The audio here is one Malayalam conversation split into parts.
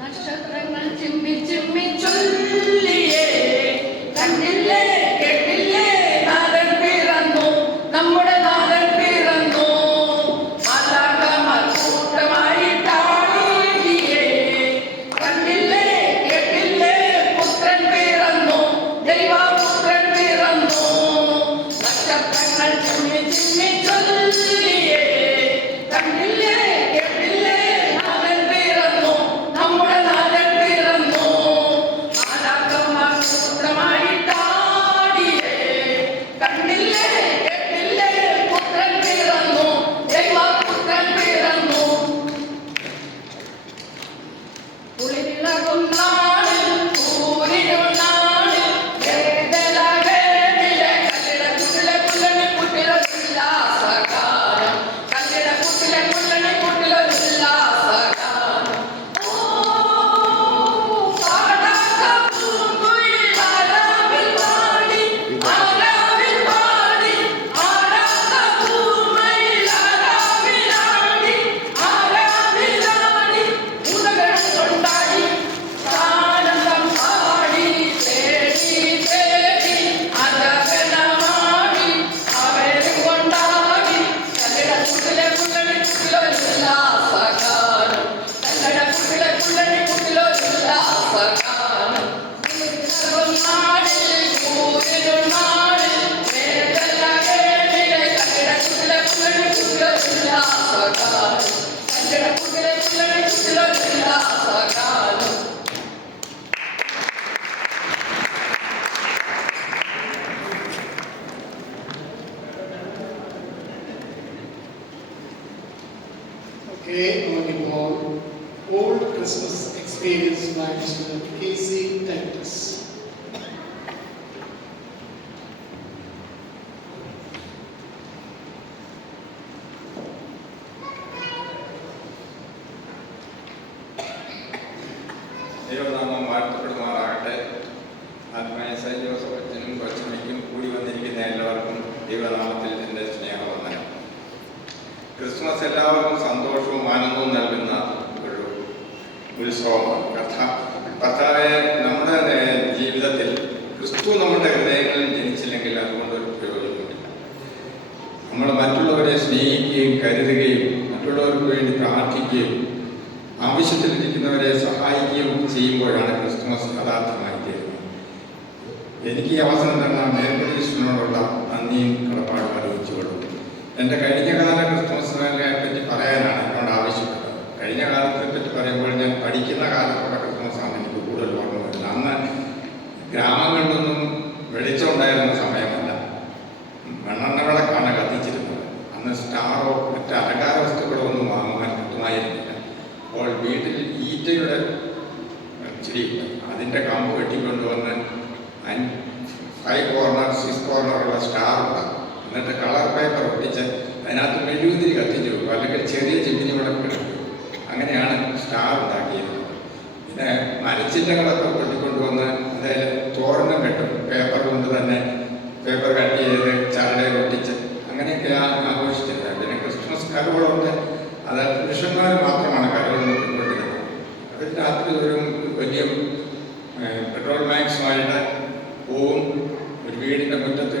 നക്ഷത്രങ്ങൾ ചിമ്മി ചിമ്മി ചൊല്ലിയേ കണ്ടില്ലേ കേട്ടില്ലേ നാഥൻ പിറന്നു നമ്മുടെ നാഥൻ പിറന്നു മാലാഖമാർ കൂട്ടമായിട്ടാടിയേ കണ്ടില്ലേ കേട്ടില്ലേ പുത്രൻ പിറന്നു ദൈവപുത്രൻ പിറന്നു നക്ഷത്രങ്ങൾ ചിമ്മി ചിമ്മി ചൊല്ലിയേ കണ്ടില്ലേ കേട്ടില്ലേ നാഥൻ പിറന്നു നമ്മുടെ നാഥൻ പിറന്നു മാലാഖമാർ കൂട്ടമായിട്ടാടിയേ കണ്ടില്ലേ കേട്ടില്ലേ പുത്രൻ പിറന്നു ദൈവപുത്രൻ പിറന്നു കുളിരിളകും നാളിൽ കൂരിരുൾ നാളിൽ വേദന വേദിലെ കല്ലിടക്കുട്ടിലെ പുല്ലണി കുട്ടിലൊരുല്ലാസകാലം കല്ലിടക്കുട്ടിലെ പുല്ലണി കുട്ടിലൊരുല്ലാസകാലം ഓ പാടാത്ത പൂങ്കുയിൽ ആരാവിൽ പാടി ആരാവിൽ പാടി ആടാത്ത പൂമയിൽ ആരാവിലാടി ആരാവിലാടി ഉദകണം കൊണ്ടാടി ആനന്ദം പാടി തേടി തേടി അജഗണമാടി അവരും കൊണ്ടാടി കല്ലിടക്കുട്ടിലെ പുല്ലണി കുട്ടിലൊരുല്ലാസകാലം കല്ലിടക്കുട്ടിലെ പുല്ലണി കുട്ടിലൊരുല്ലാസകാലം നാടിൽ കൂരിരുൾ നാടിൽ വേദന വേദിലെ കല്ലിടക്കുട്ടിലെ പുല്ലണി കുട്ടിലൊരുല്ലാസകാലം കല്ലിടക്കുട്ടിലെ പുല്ലണി കുട്ടിലൊരുല്ലാസകാലം Okay, നമുക്കിപ്പോൾ old Christmas experience management KC Titus. ദൈവനാമം വാഴ്ത്തപ്പെടുമാറാകട്ടെ. ആത്മായ സെന്റ് ജോസഫ് അച്ഛനും കൊച്ചമ്മയ്ക്കും കൂടി വന്നിരിക്കുന്ന എല്ലാവർക്കും ദൈവനാമത്തിൽ എൻ്റെ സ്നേഹവന്ദനം. ക്രിസ്മസ് എല്ലാവർക്കും സന്തോഷവും ആനന്ദവും നൽകുന്ന ഒരു ഉത്സവമാണ്. കർത്താവെ നമ്മുടെ ജീവിതത്തിൽ ക്രിസ്തു നമ്മുടെ ഹൃദയങ്ങളിൽ ജനിച്ചില്ലെങ്കിൽ അതുകൊണ്ടൊരു പ്രയോജനമില്ല. നമ്മൾ മറ്റുള്ളവരെ സ്നേഹിക്കുകയും കരുതുകയും മറ്റുള്ളവർക്ക് വേണ്ടി പ്രാർത്ഥിക്കുകയും ആവശ്യത്തിലിരിക്കുന്നവരെ സഹായിക്കുകയും ചെയ്യുമ്പോഴാണ് ക്രിസ്തുമസ് യഥാർത്ഥമായി തീരുന്നത്. എനിക്ക് ഈ അവസരം തന്ന മേൽപ്രദേശത്തിനോടുള്ള നന്ദിയും കടപ്പാടും അറിയിച്ചുകൊള്ളും. എൻ്റെ കഴിഞ്ഞകാല ക്രിസ്തുമസിനെ പറ്റി പറയാനാണ് എന്നോട് ആവശ്യപ്പെട്ടത്. കഴിഞ്ഞ കാലത്തെ പറ്റി പറയുമ്പോൾ ഞാൻ പഠിക്കുന്ന കാലത്തുള്ള ക്രിസ്മസാണ് എനിക്ക് കൂടുതൽ ഓർമ്മ വരുന്നത്. അന്ന് ഗ്രാമങ്ങളിലൊന്നും വെളിച്ചമുണ്ടായിരുന്ന സമയമല്ല, മണ്ണെണ്ണ വിളക്കാണ് കത്തിച്ചിരുന്നത്. അന്ന് സ്റ്റാറോ മറ്റ് അലങ്കാര വസ്തുക്കളോ ഒന്നും വാങ്ങുവാൻ കിട്ടുമായിരുന്നില്ല. അപ്പോൾ വീട്ടിൽ ഈറ്റയുടെ ചിരിയുണ്ട്, അതിൻ്റെ കമ്പ് വെട്ടിക്കൊണ്ടുവന്ന് 5 കോർണർ 6 കോർണറുള്ള സ്റ്റാർ ഉണ്ടാകും. എന്നിട്ട് കളർ പേപ്പർ ഒട്ടിച്ച് അതിനകത്ത് മെഴുകുതിരി കത്തിച്ചു വെക്കും, അല്ലെങ്കിൽ ചെറിയ ചിമ്മിനി വിളക്ക് കിട്ടും. അങ്ങനെയാണ് സ്റ്റാർ ഉണ്ടാക്കിയിരുന്നത്. പിന്നെ മരച്ചില്ലകളൊക്കെ കൊണ്ടിക്കൊണ്ടുവന്ന് അതിൽ തോരണം കെട്ടും, പേപ്പർ കൊണ്ട് തന്നെ പേപ്പർ കട്ട് ചെയ്ത് ചരടയിൽ ഒട്ടിച്ച് അങ്ങനെയൊക്കെയാണ് ആഘോഷിച്ചിരുന്നത്. പിന്നെ ക്രിസ്മസ് കരോളുണ്ട്, അത് പുരുഷന്മാർ മാത്രമാണ് കരോൾ കൊണ്ടിരുന്നത്. അതിൽ രാത്രി ഒരു വലിയ പെട്രോൾ മാക്സുമായിട്ട് പോവും, ഒരു വീടിൻ്റെ മുറ്റത്ത്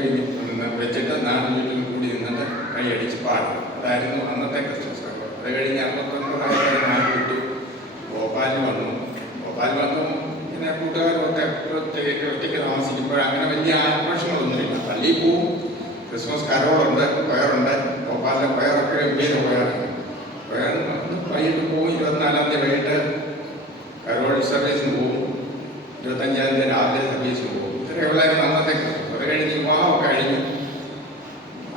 വെച്ചിട്ട് 4 ചുറ്റും കൂടി നിന്നിട്ട് കൈയടിച്ച് പാടും. അതായിരുന്നു അന്നത്തെ ക്രിസ്മസ് കരോൾ. അത് കഴിഞ്ഞ് 59 ഞാൻ വിട്ടു ഭോപ്പാലിൽ വന്നു. ഇങ്ങനെ കൂട്ടുകാരൊക്കെ ഒറ്റയ്ക്ക് താമസിക്കുമ്പോൾ അങ്ങനെ വലിയ ആഘോഷങ്ങളൊന്നുമില്ല. പള്ളിയിൽ പോവും, ക്രിസ്മസ് കരോളുണ്ട്, കൊയറുണ്ട്. ഭോപ്പാലിലെ കൊയറൊക്കെ ഗംഭീര കൊയറാണ്. വൈകിട്ട് പോവും. 24-ാം തീയതി വൈകിട്ട് കരോൾ സർവീസിന് പോവും, 25-ാം തീയതി രാവിലെ സർവീസിന് പോകും. ഇത്രയുള്ളായിരുന്നു അന്നത്തെ. അത് കഴിഞ്ഞ് വിവാഹം കഴിഞ്ഞു.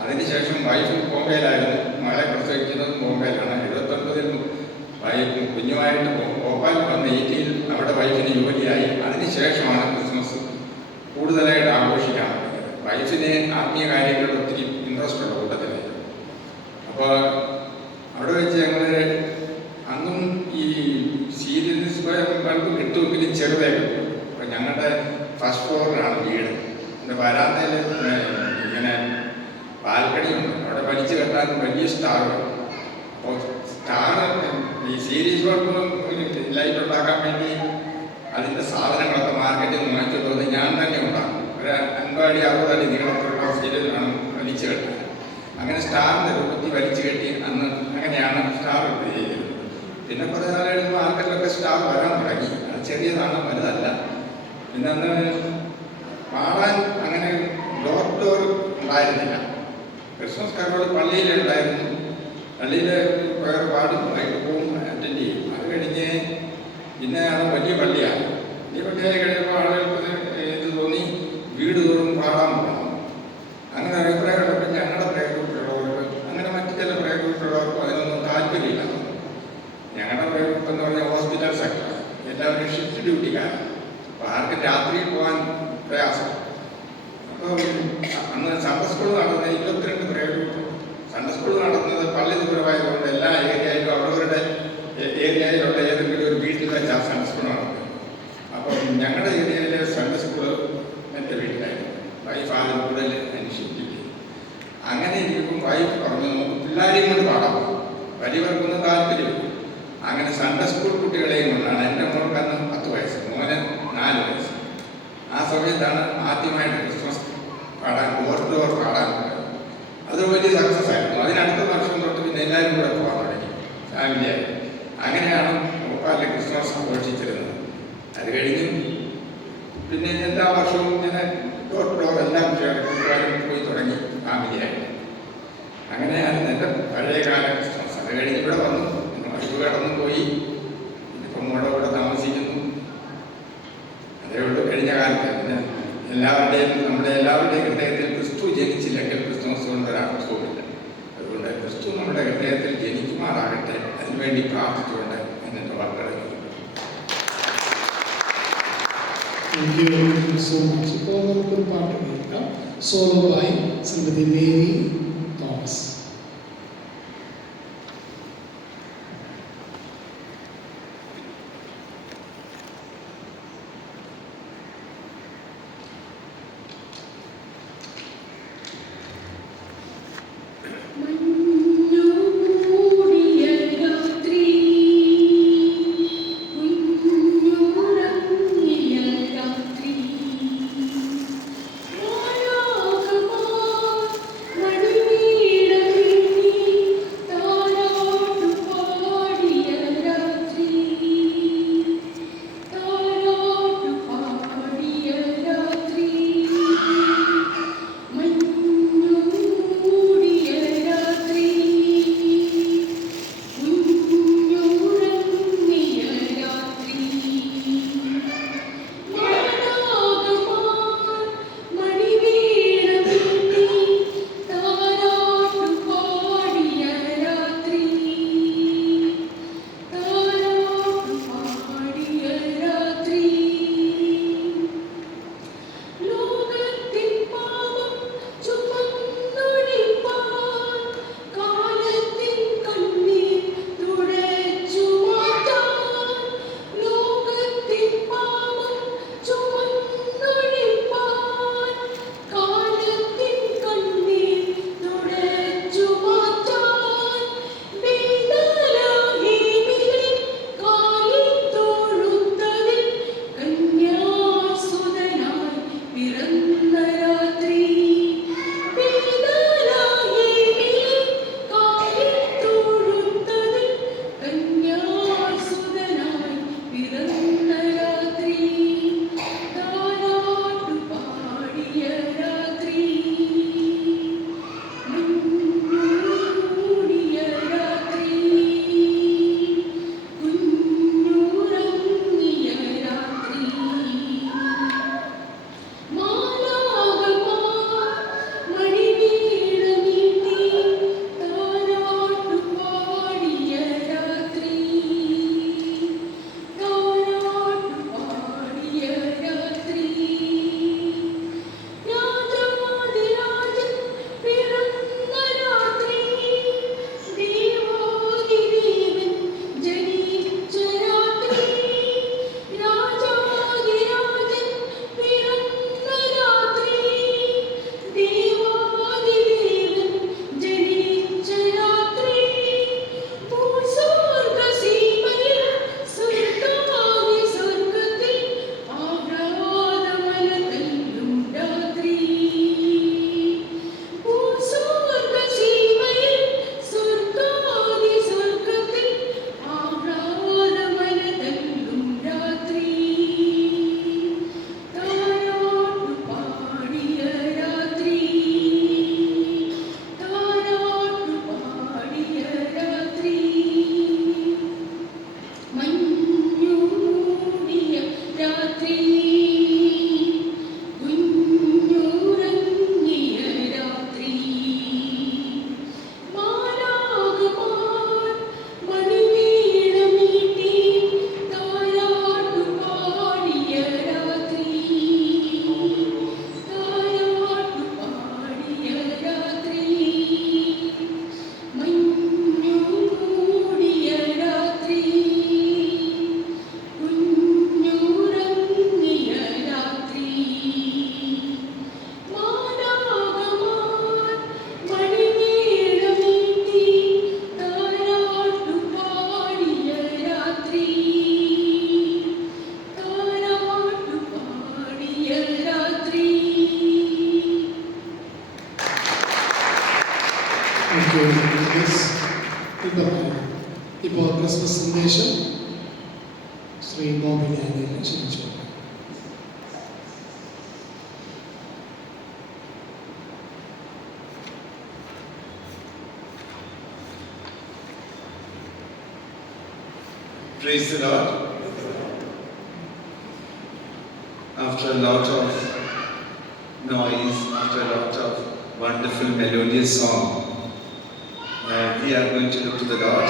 അതിനുശേഷം വൈഫ് ബോംബെയിലായിരുന്നു. മകളെ പ്രസവിക്കുന്നത് ബോംബെയിലാണ്. 79-ൽ വൈഫ് കുഞ്ഞുമായിട്ട് ഭോപ്പാലിൽ വന്ന് 80-ൽ അവിടെ വൈഫിന് ജോലിയായി. അതിനുശേഷമാണ് ക്രിസ്മസ് കൂടുതലായിട്ട് ആഘോഷിക്കാൻ തുടങ്ങിയത്. വൈഫിന് ആത്മീയ കാര്യങ്ങളിൽ ഒത്തിരി ഇൻട്രസ്റ്റ് ഉള്ള കൂട്ടത്തിലായിരുന്നു. അപ്പോൾ അവിടെ വെച്ച് ഞങ്ങൾ അന്നും ഈ സീരിയൽസ് ബൾബ് കിട്ടുമെങ്കിലും ചെറുതായിട്ട്. അപ്പോൾ ഞങ്ങളുടെ ഫസ്റ്റ് ഫ്ലോറിലാണ് വീട്. എൻ്റെ വരാന്തയിൽ ഇങ്ങനെ ബാൽക്കണിയുണ്ട്, അവിടെ വലിച്ചു കെട്ടാൻ വലിയ സ്റ്റാർ വേണം. അപ്പോൾ സ്റ്റാർ ഈ സീരീസ് വർക്കൊന്നും ലൈറ്റ് ഉണ്ടാക്കാൻ വേണ്ടി അതിൻ്റെ സാധനങ്ങളൊക്കെ മാർക്കറ്റിൽ നിന്ന് വാങ്ങിച്ചുള്ളത് ഞാൻ തന്നെ ഉണ്ടാക്കും. ഒരു 50 അടി 60 അടി നീളത്തിലുള്ള സീരിയലാണ് വലിച്ചു കെട്ടുന്നത്. അങ്ങനെ സ്റ്റാറിൻ്റെ രൂപത്തിൽ വലിച്ചു കെട്ടി അന്ന് അങ്ങനെയാണ് സ്റ്റാർ ചെയ്തത്. പിന്നെ കുറേ നാളുകൾ മാർക്കറ്റിലൊക്കെ സ്റ്റാർ വരാൻ തുടങ്ങി. അത് ചെറിയതാണ്, വലുതല്ല. പിന്നെ അന്ന് പാടാൻ അങ്ങനെ ഡോർ ഡോർ ഉണ്ടായിരുന്നില്ല. ക്രിസ്മസ് കരോൾ പള്ളിയിലുണ്ടായിരുന്നു. പള്ളിയിൽ വേറെ പാടും ആയിട്ട് പോകും, അറ്റൻഡ് ചെയ്യും. അത് കഴിഞ്ഞ് പിന്നെയാണ് വലിയ പള്ളിയാണ്. വലിയ പള്ളിയായി കഴിയുമ്പോൾ ആളുകൾക്ക് ഇത് തോന്നി വീട് തോറും പാടാൻ പോകണം. അങ്ങനെ അഭിപ്രായമുള്ളപ്പോൾ ഞങ്ങളുടെ പ്രയർ ഗ്രൂപ്പിലുള്ളവർക്ക്, അങ്ങനെ മറ്റു ചില പ്രയർ ഗ്രൂപ്പിലുള്ളവർക്കും അതിനൊന്നും താല്പര്യമില്ല. ഞങ്ങളുടെ പ്രയർ ഗ്രൂപ്പ് എന്ന് പറഞ്ഞാൽ ഹോസ്പിറ്റൽ സെക്ടർ, എല്ലാവരും ഷിഫ്റ്റ് ഡ്യൂട്ടിക്കാരാണ്. അപ്പോൾ ആർക്കും രാത്രിയിൽ പോകാൻ പ്രയാസം. അപ്പോൾ അന്ന് സൺഡേ സ്കൂൾ നടന്നത് 22 പ്രയർ ഗ്രൂപ്പ്. സൺഡേ സ്കൂൾ നടന്നത് പള്ളി ദൂരമായതുകൊണ്ട് എല്ലാ ഏരിയയിലും അവരവരുടെ ഏരിയയിലുള്ള ഏതെങ്കിലും ഒരു വീട്ടിൽ വെച്ചാൽ സൺഡേ സ്കൂൾ നടന്നത്. അപ്പം ഞങ്ങളുടെ ഏരിയയിലെ സൺഡേ സ്കൂൾ എൻ്റെ വീട്ടിലായിരുന്നു. വൈഫ് ആദ്യം കൂടുതൽ ഷിഫ്റ്റ്. അങ്ങനെ ഇരിക്കുമ്പോൾ വൈഫ് പറഞ്ഞു, നമുക്ക് പിള്ളേരെയും കൊണ്ട് പാടാം, വലിയവർക്കൊന്നും താല്പര്യമില്ല. അങ്ങനെ സൺഡേ സ്കൂൾ കുട്ടികളെയും കൊണ്ടാണ്. എൻ്റെ മോൾക്ക് അന്ന് 10 വയസ്സ്, മോന് 4 വയസ്സ്. ആ സമയത്താണ് ആദ്യമായിട്ട് ക്രിസ്മസ് പാടാൻ ഡോർ ഡോർ പാടാൻ പോയത്. അത് വലിയ സക്സസ് ആയിരുന്നു. അതിനടുത്ത വർഷം തൊട്ട് പിന്നെ എല്ലാവരും കൂടെ പോകാൻ തുടങ്ങി, ഫാമിലിയായി. അങ്ങനെയാണ് ഭോപ്പാലിലെ ക്രിസ്മസ് ആഘോഷിച്ചിരുന്നത്. അത് കഴിഞ്ഞ് പിന്നെ എല്ലാ വർഷവും ഇങ്ങനെ ഡോർ ഡോർ എല്ലാം കൂട്ടുകാരും പോയി തുടങ്ങി ഫാമിലിയായിട്ട്. അങ്ങനെയായിരുന്നു എൻ്റെ പഴയകാല ക്രിസ്മസ്. അത് കഴിഞ്ഞ് ഇവിടെ വന്നു, വൈഫ് കടന്നു പോയി. ഇപ്പം മോടെ കൂടെ താമസിക്കുന്നു. അതേ ഉള്ളൂ കഴിഞ്ഞ കാലത്ത്. പിന്നെ നമ്മുടെ എല്ലാവരുടെയും ഹൃദയത്തിൽ ക്രിസ്തു ജനിച്ചില്ലെങ്കിൽ ക്രിസ്തുമസ് കൊണ്ട് ഒരർത്ഥവുമില്ല. അതുകൊണ്ട് ക്രിസ്തു നമ്മുടെ ഹൃദയത്തിൽ ജനിക്കുമാറാകട്ടെ, അതിനുവേണ്ടി പ്രാർത്ഥിച്ചുകൊണ്ട് എന്നിട്ട് വാക്കുകൾ. Thank you so much. ഇപ്പോൾ നമുക്കൊരു പാട്ട് കേൾക്കാം. Solo by Shrimati Mary Thomas. മണിവീട വ്യക്തമായിരുന്നു. ഇപ്പോൾ ക്രിസ്മസ് സന്ദേശം ശ്രീ ബോബി ഞാനിനെ ക്ഷണിച്ചു. Praise the Lord. After a lot of noise, after a lot of wonderful melodious song, we are going to look to the Lord.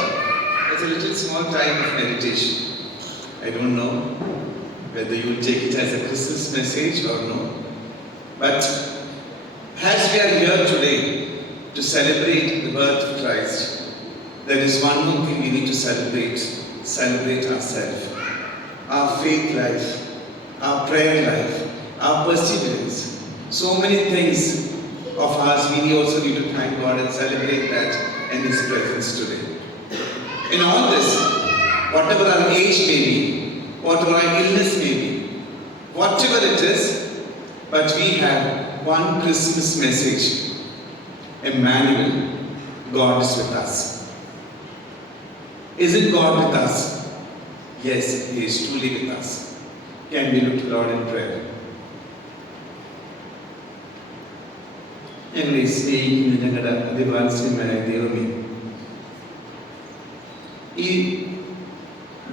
It's a little small time of meditation. I don't know whether you will take it as a Christmas message or no. But as we are here today to celebrate the birth of Christ, there is one more thing we need to celebrate ourselves, our faith life, our prayer life, our perseverance. So many things of ours we also need to thank God and celebrate that in His presence today. In all this, whatever our age may be, whatever our illness may be, whatever it is, but we have one Christmas message. Emmanuel, God is with us. Isn't God with us? Yes, He is truly with us. Can we look to Lord in prayer? ഞങ്ങളെ സ്നേഹിക്കുന്ന ഞങ്ങളുടെ അതിവാത്സ്യമായ ദൈവമേ, ഈ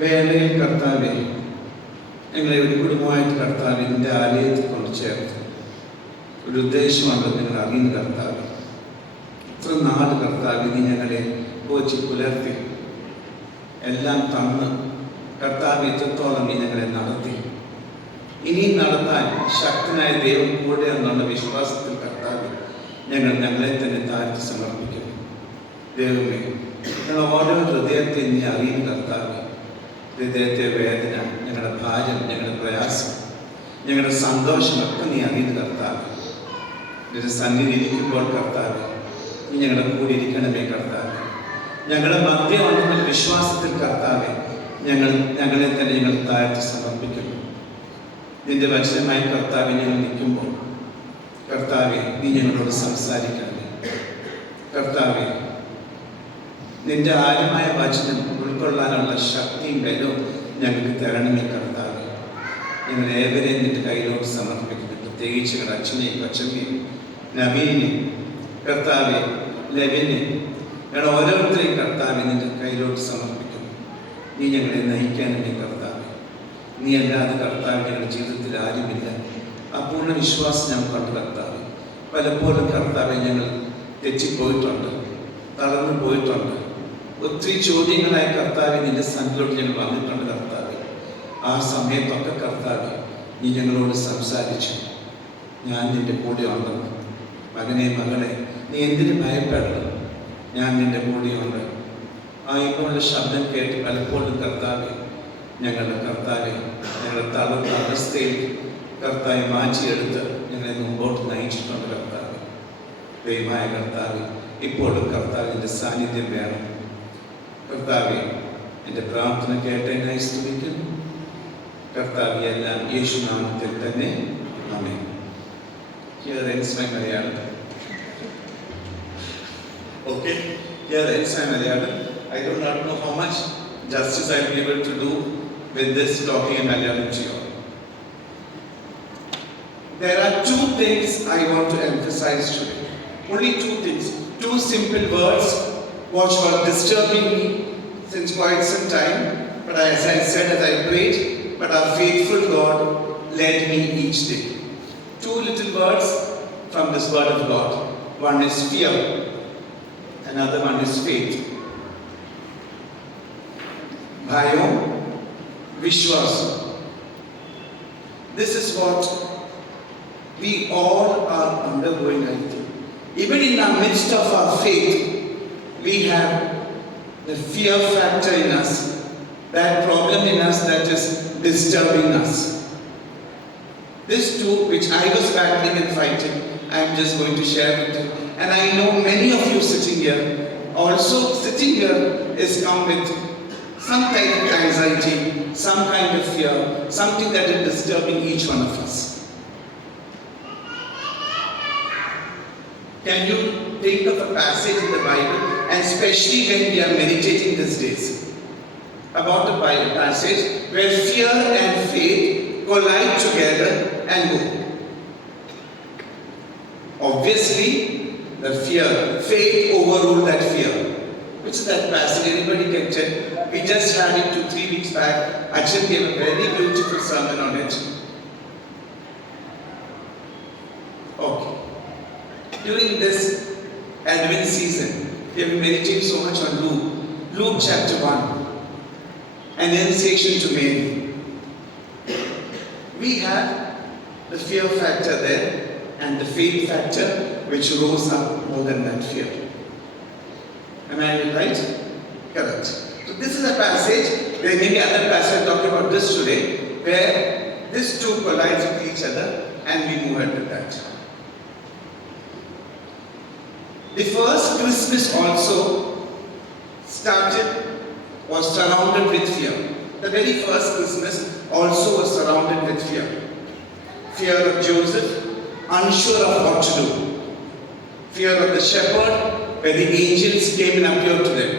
വേളയിൽ കർത്താവേ, ഞങ്ങളെ ഒരു കുടുംബമായിട്ട് കർത്താവ് ഇതിൻ്റെ ആലയത്തിൽ കൊണ്ട് ചേർത്ത് ഒരു ഉദ്ദേശമുണ്ടെന്ന് ഞങ്ങൾ അറിയുന്ന കർത്താവ്, ഇത്ര നാല് കർത്താവ് നീ ഞങ്ങളെ പോറ്റി പുലർത്തി എല്ലാം തന്ന് കർത്താവ് ഇത്രത്തോളം നീ ഞങ്ങളെ നടത്തി. ഇനിയും നടത്താൻ ശക്തനായ ദൈവം കൂടെ എന്നുള്ള വിശ്വാസത്തിൽ കർത്താവ് ഞങ്ങളെ തന്നെ താഴ്ത്തി സമർപ്പിക്കുന്നു. ദൈവമേ, ഞങ്ങൾ ഓരോ ഹൃദയത്തെ നീ അറിയുന്ന കർത്താവ്, ഹൃദയത്തെ വേദന, ഞങ്ങളുടെ ഭാരം, ഞങ്ങളുടെ പ്രയാസം, ഞങ്ങളുടെ സന്തോഷമൊക്കെ നീ അറിയുന്ന കർത്താവ്. നിന്റെ സന്നിധി ഇരിക്കുമ്പോൾ കർത്താവ് നീ ഞങ്ങളുടെ കൂടെ ഇരിക്കണമേ കർത്താവ്. ഞങ്ങളുടെ മധ്യമുണ്ടെന്ന വിശ്വാസത്തിൽ കർത്താവെ ഞങ്ങളെ തന്നെ ഞങ്ങൾ താഴ്ത്തി സമർപ്പിക്കുന്നു. നിന്റെ വചനമായി കർത്താവെ ഞങ്ങൾ നിൽക്കുമ്പോൾ കർത്താവെ നീ ഞങ്ങളോട് സംസാരിക്കണമേ കർത്താവെ. നിന്റെ ആഴമായ വചനം ഉൾക്കൊള്ളാനുള്ള ശക്തിയും ബലവും ഞങ്ങൾക്ക് തരണമേ കർത്താവെ. ഞങ്ങൾ ഏവരെയും നിന്റെ കയ്യിലോട്ട് സമർപ്പിക്കുന്നു. പ്രത്യേകിച്ച് ഞങ്ങളുടെ അച്ഛനെയും കൊച്ചമ്മയും നവീനെയും കർത്താവെ, ലവിനെ, ഞങ്ങൾ ഓരോരുത്തരെയും കർത്താവെ നിന്റെ കയ്യിലോട്ട് സമർപ്പിക്കുന്നു. നീ ഞങ്ങളെ നയിക്കാനല്ലേ കർത്താവെ. നീ അല്ലാതെ കർത്താവ് ഞങ്ങളുടെ ജീവിതത്തിൽ ആരുമില്ല. ആ പൂർണ്ണ വിശ്വാസം ഞങ്ങൾ കണ്ടു കർത്താവെ. പലപ്പോഴും കർത്താവെ ഞങ്ങൾ തെറ്റിപ്പോയിട്ടുണ്ട്, തളർന്നു പോയിട്ടുണ്ട്. ഒത്തിരി ചോദ്യങ്ങളായ കർത്താവെ നിന്റെ സന്നിധിയിലോട്ട് ഞങ്ങൾ വന്നിട്ടുണ്ട് കർത്താവെ. ആ സമയത്തൊക്കെ കർത്താവെ നീ ഞങ്ങളോട് സംസാരിച്ചു. ഞാൻ നിന്റെ കൂടെ ഉണ്ടെന്ന്. മകനെ, മകളെ, നീ എന്തിനു ഭയപ്പെടണം, ഞാൻ നിന്റെ കൂടെയുണ്ട്. ആ ഇപ്പോഴുള്ള ശബ്ദം കേട്ട് പലപ്പോഴും കർത്താവെ ഞങ്ങളുടെ തളർന്ന അവസ്ഥയിൽ കർത്താവെ മാറ്റിയെടുത്ത് ഞങ്ങളെ മുമ്പോട്ട് നയിച്ചിട്ടുണ്ട് കർത്താവെ. ദൈവമായ കർത്താവെ, ഇപ്പോഴും കർത്താവിൻ്റെ സാന്നിധ്യം വേണം കർത്താവെ. എൻ്റെ പ്രാർത്ഥന കേട്ടതിനായി സ്തുതിക്കുന്നു കർത്താവെ. എല്ലാം യേശുനാമത്തിൽ തന്നെ ആമേൻ. Here ends my Malayalam. Okay, here ends my Malayalam. I do not know how much justice I will be able to do with this talking in Malayalam to you. There are two things I want to emphasize today. Only two things. Two simple words which were disturbing me since quite some time. But as I said, as I prayed, but our faithful God led me each day. Two little words from this word of God. One is fear, another one is faith. Bhayam, Vishwasam. This is what we all are undergoing, I think. Even in the midst of our faith, we have the fear factor in us, that problem in us that is disturbing us. This too, which I was battling and fighting, I am just going to share with you. And I know many of you sitting here, also sitting here, is come with some type of anxiety, some kind of fear, something that is disturbing each one of us. Can you think of a passage in the Bible, and especially when we are meditating these days, about a Bible passage where fear and faith collide together and move. Obviously, the faith overruled that fear. Which is that passage? Anybody can tell? We just had it 2-3 weeks back. Achan gave a very beautiful sermon on it. Okay. During this Advent season, we have been meditating so much on Luke. Luke chapter 1. An initiation to Mary. We have the fear factor there and the faith factor which rose up more than that fear. Am I right? Correct. So this is a passage, there may be other passages talking about this today, where these two collide with each other and we move ahead with that. The first Christmas also was surrounded with fear. The very first Christmas also was surrounded with fear. Fear of Joseph, unsure of what to do. Fear of the shepherd, where the angels came and appeared to them.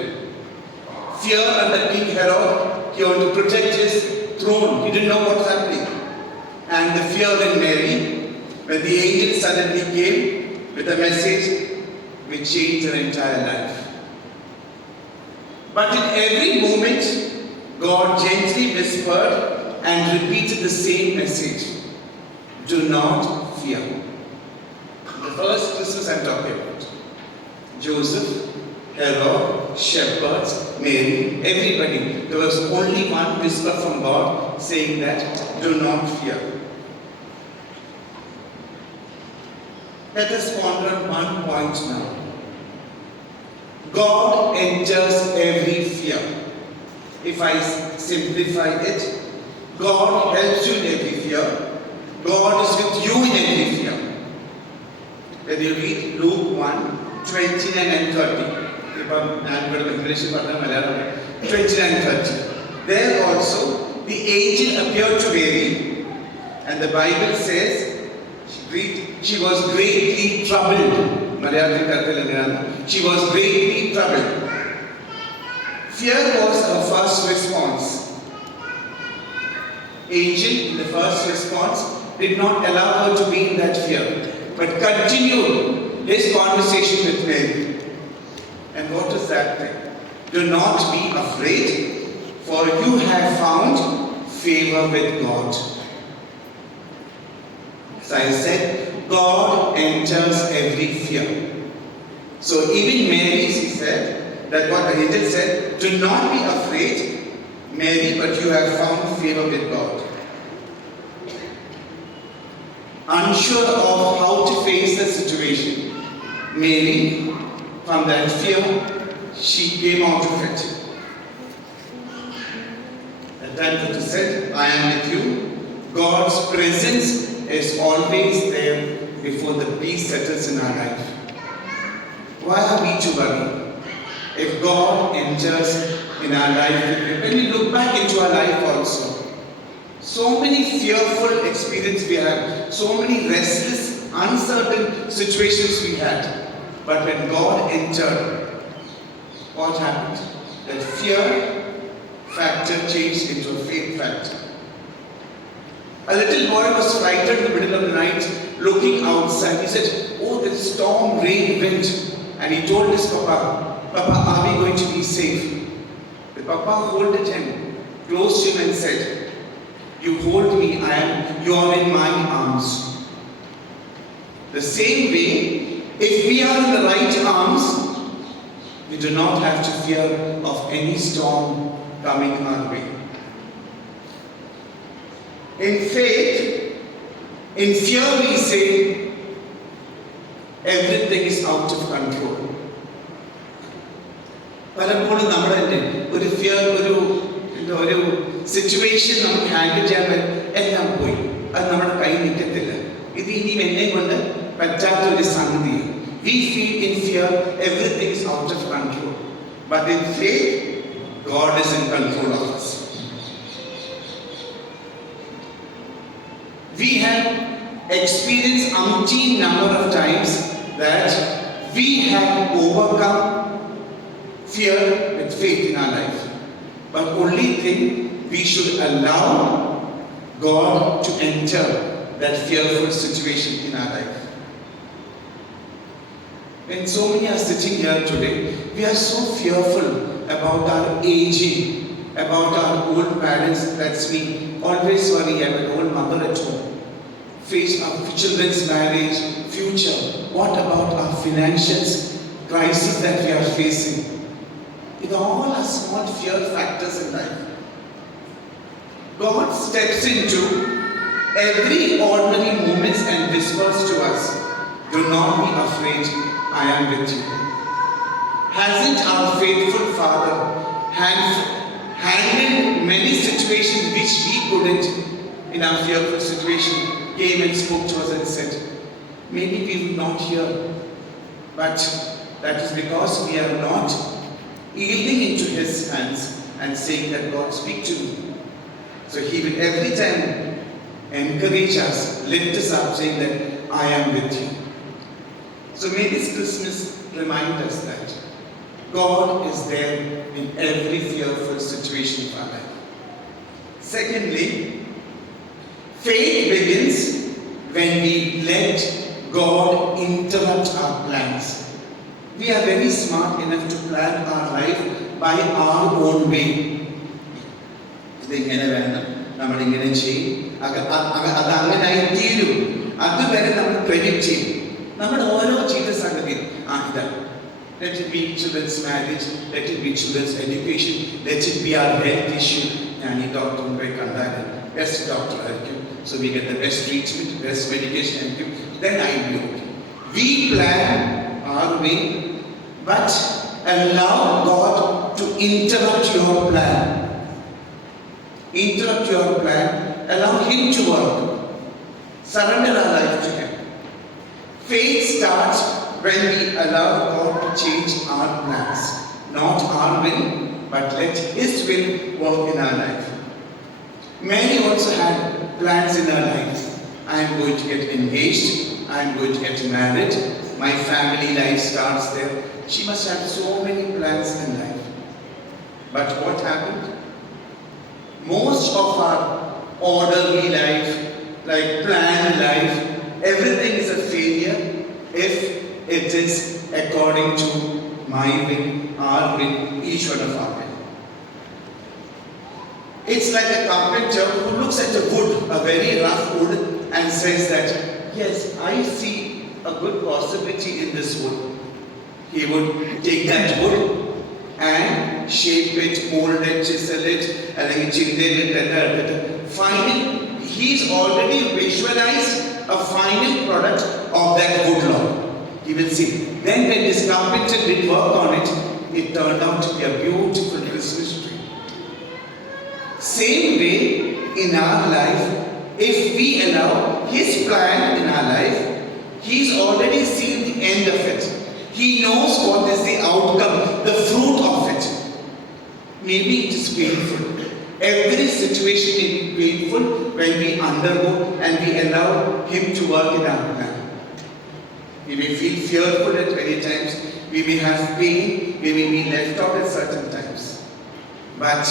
Fear under King Herod, he wanted to protect his throne. He didn't know what was happening. And the fear in Mary, when the angel suddenly came with a message which changed her entire life. But in every moment, God gently whispered and repeated the same message. Do not fear. The first Christmas I'm talking about. Joseph, Herod, shepherds, Mary, everybody. There was only one whisper from God saying that, do not fear. Let us ponder on one point now. God enters every fear. If I simplify it, God helps you in every fear. God is with you in every fear. When you read Luke 1, 29 and 30. 29 and 30. There also, the angel appeared to Mary, and the Bible says, she was greatly troubled. She was greatly troubled. Fear was her first response. Angel, in the first response, did not allow her to be in that fear, but continued his conversation with Mary. And what is that thing? Do not be afraid, for you have found favor with God. As I said, God enters every fear. So even Mary, he said, that what the angel said, do not be afraid, Mary, but you have found favor with God. Unsure of how to face the situation, Mary, from that fear, she came out of it. At that time, he said, I am with you. God's presence is always there before the peace settles in our life. Why are we to worry? If God enters in our life, when we look back into our life also, so many fearful experiences we had, so many restless, uncertain situations we had. But when God entered, what happened? That fear factor changed into a faith factor. A little boy was frightened in the middle of the night, looking outside. He said, oh, there's storm, rain, wind. And he told his papa, Papa, are we going to be safe? The papa holded him, closed him and said, you hold me, you are in my arms. The same way, if we are in the right arms, we do not have to fear of any storm coming our way. In faith, in fear we say, everything is out of control. പലപ്പോഴും നമ്മുടെ ഒരു ഫിയർ ഒരു സിറ്റുവേഷൻ നമുക്ക് ഹാൻഡിൽ ചെയ്യാൻ എല്ലാം പോയി, അത് നമ്മുടെ കൈ നിൽക്കത്തില്ല, ഇത് ഇനിയും എന്നെ കൊണ്ട് പറ്റാത്ത ഒരു സംഗതി. We feel in fear everything is out of control, but in faith God is in control of us. We have experienced umpteen number of times that we have overcome fear with faith in our life. But only thing, we should allow God to enter that fearful situation in our life. When so many are sitting here today, we are so fearful about our aging, about our old parents. That's me. Always worry. I'm an old mother at home. Face our children's marriage, future. What about our financial crisis that we are facing? It all are small fear factors in life. God steps into every ordinary moments and whispers to us, do not be afraid, I am with you. Hasn't our faithful Father handled many situations which we couldn't in our fearful situation? Came and spoke to us and said, maybe we will not hear, but that is because we are not yielding into His hands and saying that God speak to me. So He will every time encourage us, lift us up, saying that I am with you. So may this Christmas remind us that God is there in every fearful situation of our life. Secondly, faith begins when we let God interrupt our plans. We are very smart enough to plan our life by our own way. ഇതിങ്ങനെ വേണം, നമ്മളിങ്ങനെ ചെയ്യും, അത് അങ്ങനായി തീരും, അതുവരെ നമ്മൾ പ്രെഡിക്റ്റ് ചെയ്യും. നമ്മുടെ ഓരോ ജീവിത സംഗതിയും ഇതാണ്. Let it be children's marriage, let it be children's education, let it be our health issue. ഞാൻ ഈ ഡോക്ടറിനെ പോയി കണ്ടാൽ ബെസ്റ്റ് ഡോക്ടർ ആയിരിക്കും. So we get the best treatment, best medication, then I will be okay. We plan our way, but allow God to interrupt your plan. Interrupt your plan, allow Him to work. Surrender our life to Him. Faith starts when we allow God to change our plans. Not our will, but let His will work in our life. Many also had plans in our lives. I am going to get engaged, I am going to get married, my family life starts there. She must have so many plans in life. But what happened? Most of our orderly life, like planned life, everything is a failure if it is according to my will, our will, each one of our will. It's like a carpenter who looks at a wood, a very rough wood, and says that, yes, I see a good possibility in this wood. He would take that wood and shape it, mold it, chisel it, and then finally, he's already visualized a final product of that wood log. He will see. Then when this carpenter did work on it, it turned out to be a beautiful Christmas tree. Same way in our life, if we allow His plan in our life, He's already seen the end of it. He knows what is the outcome, the fruit of it. Maybe it is painful. Every situation may be painful when we undergo and we allow Him to work in our plan. We may feel fearful at many times. We may have pain. We may be left out at certain times. But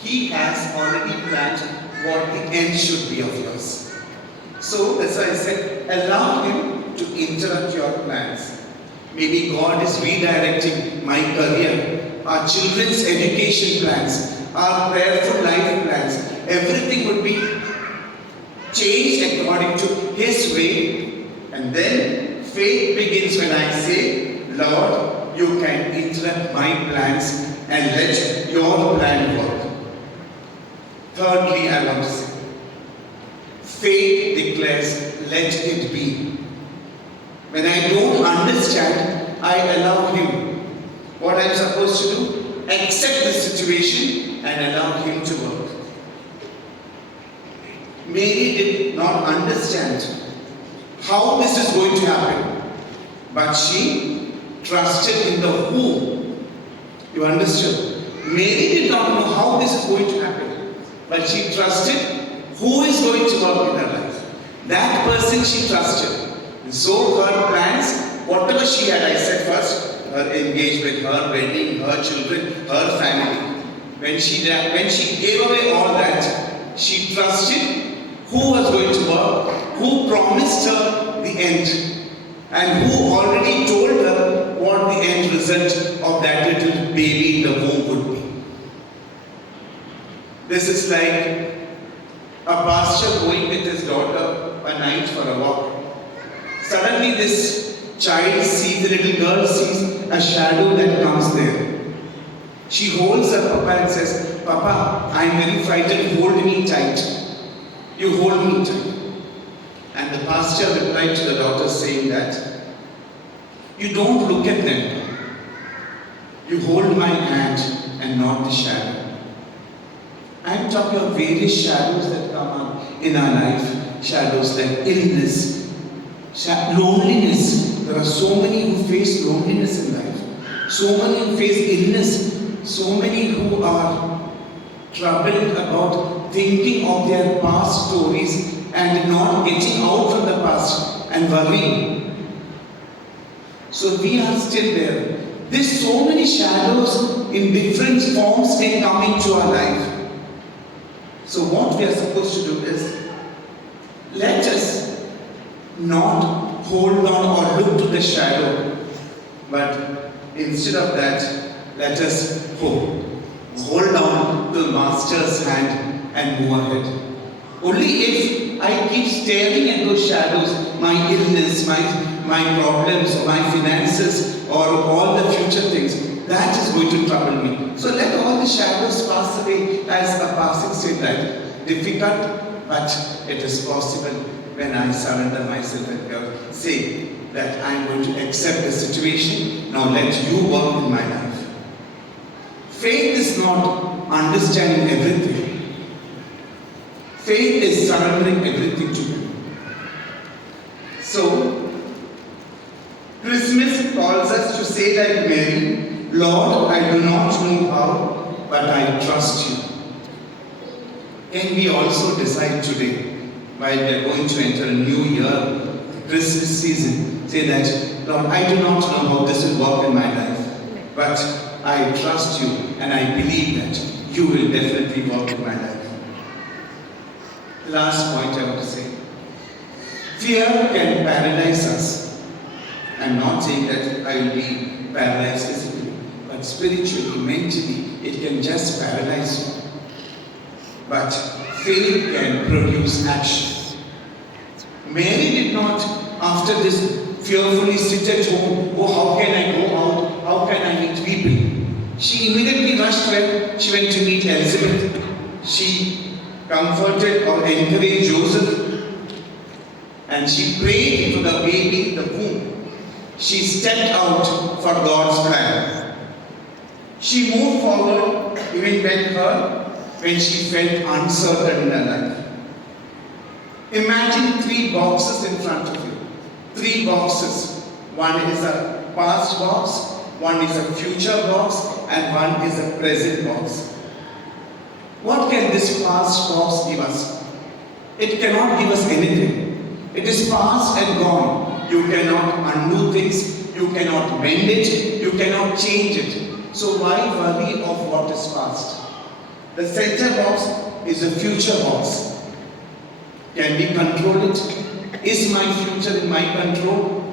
He has already planned what the end should be of yours. So that's why I said, allow Him to interrupt your plans. Maybe God is redirecting my career, our children's education plans, our prayerful life plans. Everything would be changed according to His way. And then faith begins when I say, Lord, you can interrupt my plans and let your plan work. Thirdly, I want to say, faith declares, let it be. When I don't understand, I allow Him. What I'm supposed to do? Accept the situation and allow Him to work. Mary did not understand how this is going to happen, but she trusted in the who. You understood? Mary did not know how this is going to happen, but she trusted who is going to work in her life. That person she trusted. So her plans whatever she had, I said first, her engagement, her wedding, her children, her family. When she gave away all that, she trusted who was going to work, who promised her the end, and who already told her what the end result of that little baby in the womb would be. This is like a pastor going with his daughter a night for a walk. Suddenly this child sees, the little girl sees a shadow that comes there. She holds her papa and says, "Papa, I am very frightened, hold me tight." You hold me tight. And the pastor replied to the daughter saying that, "You don't look at them. You hold my hand and not the shadow." I am talking of various shadows that come up in our life. Shadows like illness, loneliness. There are so many who face loneliness in life. So many who face illness. So many who are troubled about thinking of their past stories and not getting out from the past and worrying. So we are still there. There's so many shadows in different forms can come into our life. So what we are supposed to do is, let us not hold on or look to the shadow, but instead of that, let us hold on to the Master's hand and move ahead. Only if I keep staring at those shadows, my illness, my problems, or my finances, or all the future things, that is going to trouble me. So let all the shadows pass away as a passing state. Right? Difficult, but it is possible when I surrender myself and God say that I am going to accept the situation. Now let you work in my life. Faith is not understanding everything. Faith is surrendering everything to you. So, Christmas calls us to say like Mary, "Lord, I do not know how, but I trust you." Can we also decide today, while we are going to enter a new year, Christmas season, say that, "Lord, I do not know how this will work in my life, but I trust you and I believe that you will definitely work in my life." Last point I want to say. Fear can paralyze us. I'm not saying that I will be paralyzed physically, but spiritually, mentally, it can just paralyze you. But faith can produce action. Mary did not, after this, fearfully sit at home. "Oh, how can I go out? How can I meet people?" She immediately rushed when she went to meet Elizabeth. She comforted or encouraged Joseph, and she prayed into the baby in the womb. She stepped out for God's plan. She moved forward even when she felt uncertain in her life. Imagine 3 boxes in front of you. 3 boxes. One is a past box, one is a future box, and one is a present box. What can this past box give us? It cannot give us anything. It is past and gone. You cannot undo things, you cannot mend it, you cannot change it. So why worry of what is past? The center box is a future box. Can we control it? Is my future in my control?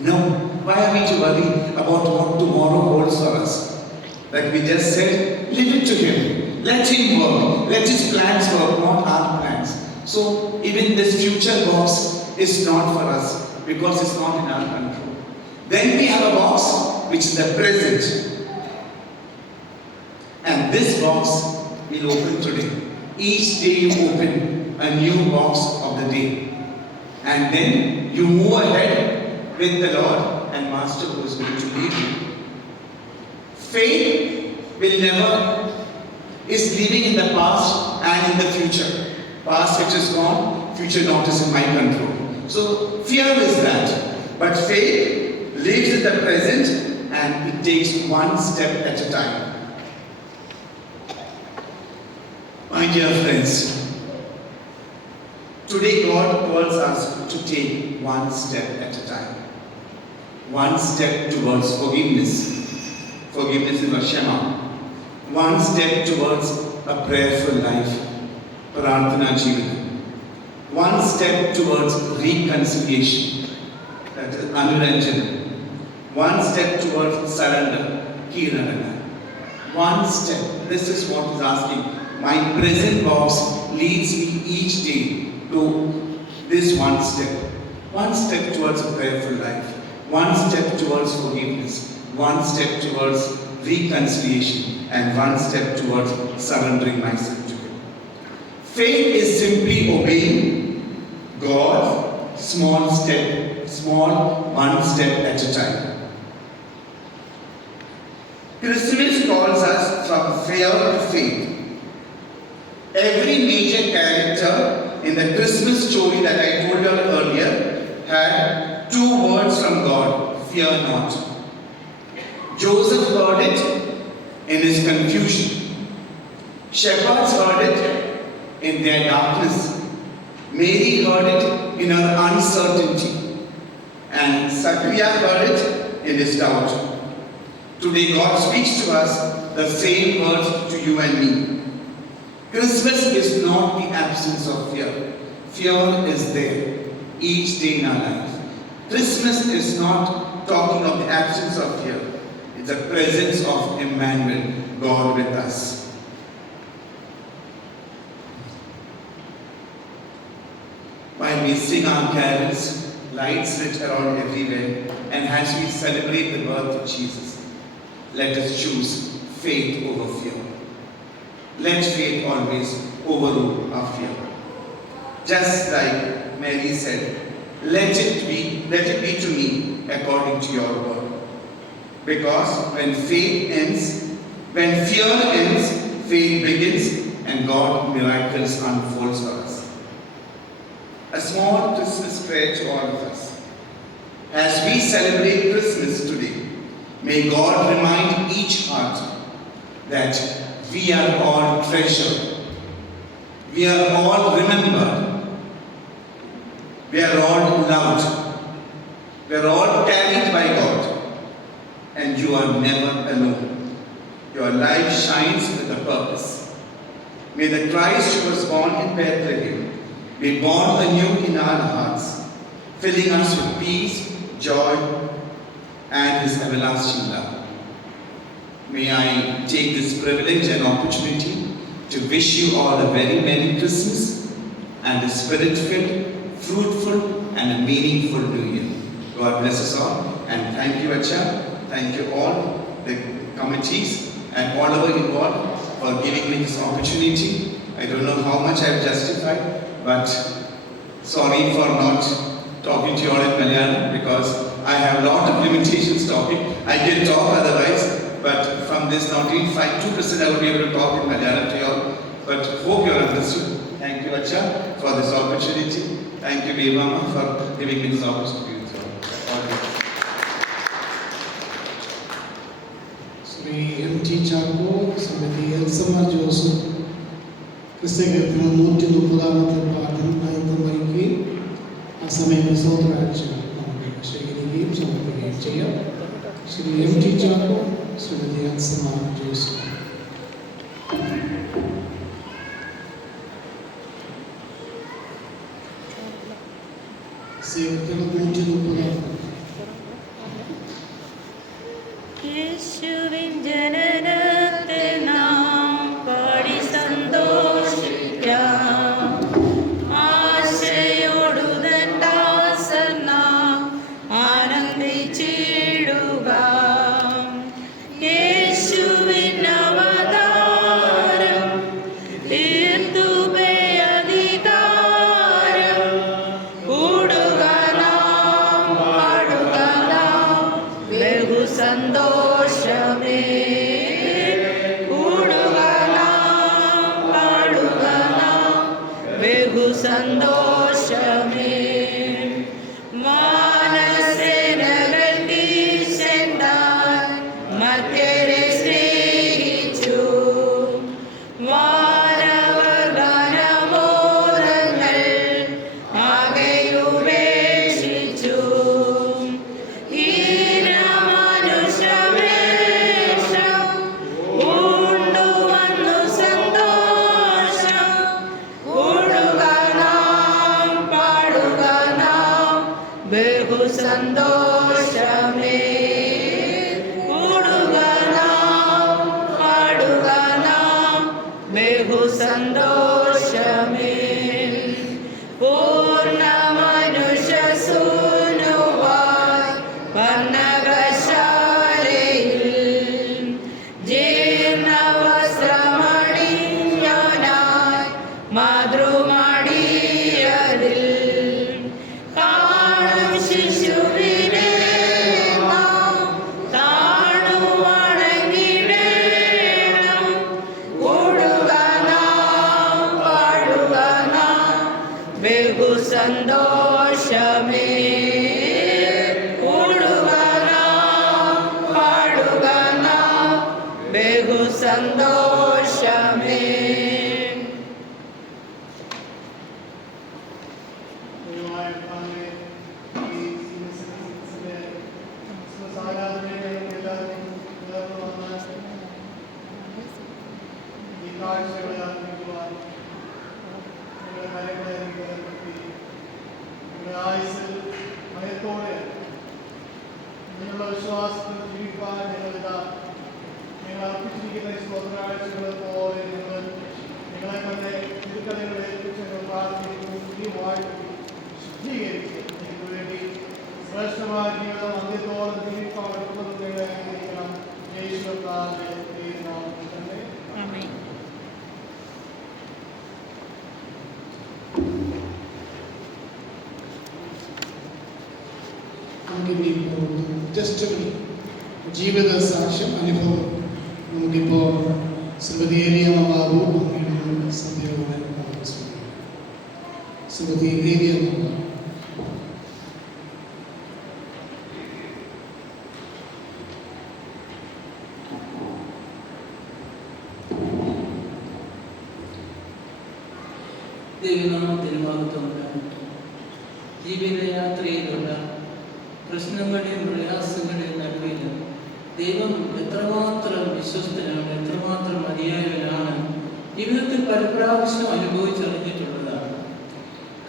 No. Why are we to worry about what tomorrow holds for us? Like we just said, leave it to Him. Let Him work. Let His plans work, not our plans. So even this future box is not for us because it's not in our control. Then we have a box which is the present. And this box will open today. Each day you open a new box of the day. And then you move ahead with the Lord and Master who is going to lead you. Faith is living in the past and in the future. Past which is gone, future not is in my control. So fear is that. But faith lives in the present and it takes one step at a time. My dear friends, today God calls us to take one step at a time. one step towards forgiveness. Forgiveness is Shema. One step towards a prayerful life. Prarthana Jeevan. One step towards reconciliation. That is Anuranjana. One step towards surrender. Kirana. One step. This is what is asking. My present box leads me each day to this one step. One step towards a prayerful life. One step towards forgiveness. One step towards reconciliation. And one step towards surrendering myself to Him. Faith is simply obeying God, small one step at a time. Christmas calls us from fear to faith. Every major character in the Christmas story that I told you earlier had two words from God: fear not. Joseph heard it in his confusion. Shepherds heard it in their darkness. Mary heard it in her uncertainty. And Zachariah heard it in his doubt. Today God speaks to us the same words to you and me. Christmas is not the absence of fear. Fear is there each day in our life. Christmas is not talking of the absence of fear. It's the presence of Emmanuel, God with us. While we sing our carols, lights lit around everywhere, and as we celebrate the birth of Jesus, let us choose faith over fear. Let faith always overrule our fear. Just like Mary said, let it be to me according to your word. Because when fear ends, faith begins, and God miracles unfolds for us. A small Christmas prayer to all of us. As we celebrate Christmas today, may God remind each heart that we are all treasured. We are all remembered. We are all loved. We are all carried by God. And you are never alone. Your life shines with a purpose. May the Christ who was born in Bethlehem be born anew in our hearts, filling us with peace, joy, and His everlasting love. May I take this privilege and opportunity to wish you all a very Merry Christmas and a spirit-filled, fruitful, and a meaningful New Year. God bless us all, and thank you, Acha. Thank you all, the committees, and all of you involved for giving me this opportunity. I don't know how much I have justified, but sorry for not talking to you all in Malayalam, because I have a lot of limitations talking. I can talk otherwise, but from this now 2% I will be able to talk in Malayalam to you all. But hope you all understood. Thank you, Acha, for this opportunity. Thank you, Bevama, for giving me this opportunity. Shri M.T. Chacko, Shrimati Elsamma Joseph ക്രിസ്ത്യകീർത്തനം 130-ാമത്തെ പാഠം വഹിക്കുകയും ആ സമയത്ത് സ്വതന്ത്രാഴ്ച നമുക്ക് ശേഖരിക്കുകയും സമർപ്പിക്കുകയും ചെയ്യാം. ശ്രീ M.T. ചാക്കോ, ശ്രീമതി എൽസമ്മ ജോസഫ്. കീർത്തനം 130. യേശുവിൻ ജനനത്തെ നാം പാടി സന്തോഷിക്കാം. ആശയോടുതൻ ദാസൻ നാം ആനന്ദിച്ചിടുക. യേശുവിൻ സന്തോഷമേ പൂർണ്ണ മനുഷ്യസൂനുവായി പന്നകശാലയിൽ ജീർണവസ്ത്രമണിഞ്ഞവനായി മാതൃമടിയതിൽ കാണും ശിശുവിനെ നാം താണു വണങ്ങിടേണം. കൂടുക നാം പാടുക നാം ബഹു സന്തോഷമേ കൂടുക നാം പാടുക നാം ബഹു സന്തോഷമേ. നിങ്ങളുടെ വിശ്വാസത്തിൽ ജീവിക്കാൻ നിങ്ങൾ അർപ്പിച്ചിരിക്കുന്ന സ്തോത്രാഴ്ചകൾ പോലെ നിങ്ങളെ തന്നെ തിരുക്കഥകളെ ഏൽപ്പിച്ച് പ്രാർത്ഥിക്കുന്നു. പുതിയവായിട്ട് ശുദ്ധീകരിച്ച് നിങ്ങൾക്ക് വേണ്ടി ശ്രേഷ്ഠമായ ജീവിതം അന്ത്യത്തോളം ജീവിക്കാൻ നിങ്ങളെ അനുഗ്രഹിക്കണം. യേശുവിന്റെ നാമത്തിൽ തന്നെ ആമേൻ. നമുക്കിപ്പോൾ ജസ്റ്റ് ജീവിത സാക്ഷ്യം അനുഭവം നമുക്കിപ്പോൾ ശ്രീമതി ഏരിയമ്മ ബാബു സന്ധ്യയോടെ ശ്രീമതി ഏരിയമ്മ ബാബു. ദൈവനാമത്തിന് മഹത്വമുണ്ടാകട്ടെ. ജീവിതയാത്രയിലുള്ള പ്രശ്നങ്ങളുടെയും പ്രയാസങ്ങളുടെയും നടുവിൽ ദൈവം എത്രമാത്രം വിശ്വസ്തനാണ്, എത്രമാത്രം മതിയായവനാണ് ജീവിതത്തിൽ പലപ്രാവശ്യം അനുഭവിച്ചറിഞ്ഞിട്ടുള്ളതാണ്.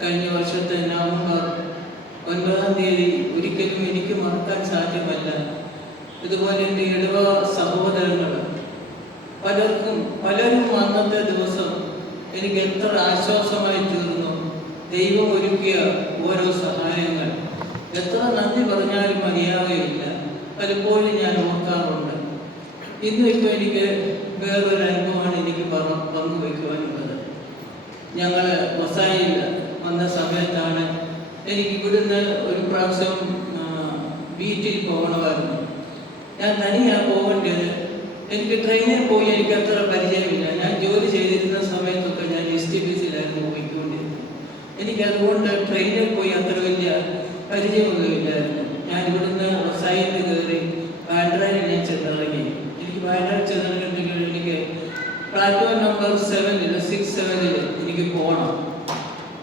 കഴിഞ്ഞ വർഷത്തെ നവംബർ 9-ാം തീയതി ഒരിക്കലും എനിക്ക് മറക്കാൻ സാധ്യമല്ല. ഇതുപോലെ എൻ്റെ ഇടവ സഹോദരങ്ങൾ പലരും അന്നത്തെ ദിവസം എനിക്ക് എത്ര ആശ്വാസമായി തീർന്നു. ദൈവം ഒരുക്കിയ ഓരോ സഹായങ്ങൾ എത്ര നന്ദി പറഞ്ഞാലും മതിയാവുകയില്ല. പലപ്പോഴും ഞാൻ ഓർക്കാറുണ്ട്. ഇന്നിപ്പോൾ എനിക്ക് വേറൊരു അനുഭവമാണ് എനിക്ക് പങ്കുവയ്ക്കുവാനുള്ളത്. ഞങ്ങൾ വസായിൽ വന്ന സമയത്താണ് എനിക്ക് ഇവിടുന്ന് ഒരു പ്രാവശ്യം വീട്ടിൽ പോകണമായിരുന്നു. ഞാൻ തനിയാണ് പോകേണ്ടത്. എനിക്ക് ട്രെയിനിൽ പോയി എനിക്ക് അത്ര പരിചയമില്ല. ഞാൻ ജോലി ചെയ്തിരുന്ന സമയത്തൊക്കെ ഞാൻ STPCയിലായിരുന്നു പോയിക്കൊണ്ടിരുന്നത്. എനിക്കതുകൊണ്ട് ട്രെയിനിൽ പോയി അത്ര വലിയ പരിചയമൊന്നുമില്ലായിരുന്നു. ഞാൻ ഇവിടുന്ന് വസായിൽ കയറി ബാൻഡ്രയിൽ ഞാൻ ചെന്നിറങ്ങി. എനിക്ക് ബാൻഡ്രയിൽ ചെന്നിറങ്ങിയിട്ടുണ്ടെങ്കിൽ എനിക്ക് പ്ലാറ്റ്ഫോം നമ്പർ 6-7 എനിക്ക് പോകണം.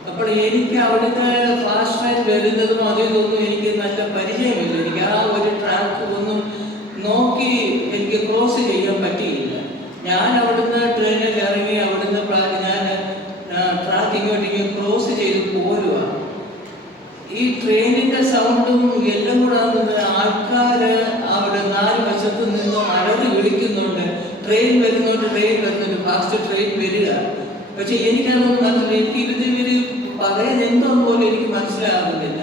അപ്പോൾ എനിക്ക് അവിടുത്തെ ഫാസ്റ്റ് ട്രെയിൻ വരുന്നതും അതിലൊന്നും എനിക്ക് നല്ല പരിചയമില്ല. എനിക്ക് ആ ഒരു ട്രാക്ക് ഒന്നും നോക്കി എനിക്ക് ക്രോസ് ചെയ്യാൻ പറ്റിയില്ല. ഞാൻ അവിടുന്ന് ട്രെയിനിൽ ഇറങ്ങി അവിടുന്ന് ഞാൻ ട്രാക്ക് ഇങ്ങോട്ടേക്ക് ക്രോസ് ചെയ്ത് പോരുക. ഈ ട്രെയിനിൻ്റെ സൗണ്ടും എല്ലാം കൂടെ ആൾക്കാർ അവിടെ 4 വശത്ത് നിന്നും അലറി വിളിക്കുന്നുണ്ട്. ട്രെയിൻ വരുന്നുണ്ട്, ഫാസ്റ്റ് ട്രെയിൻ വരിക. പക്ഷെ എനിക്കതൊന്നും മനസ്സിലായി. എനിക്ക് ഇവർ പറയാൻ എന്തോന്ന് പോലും എനിക്ക് മനസ്സിലാകുന്നില്ല.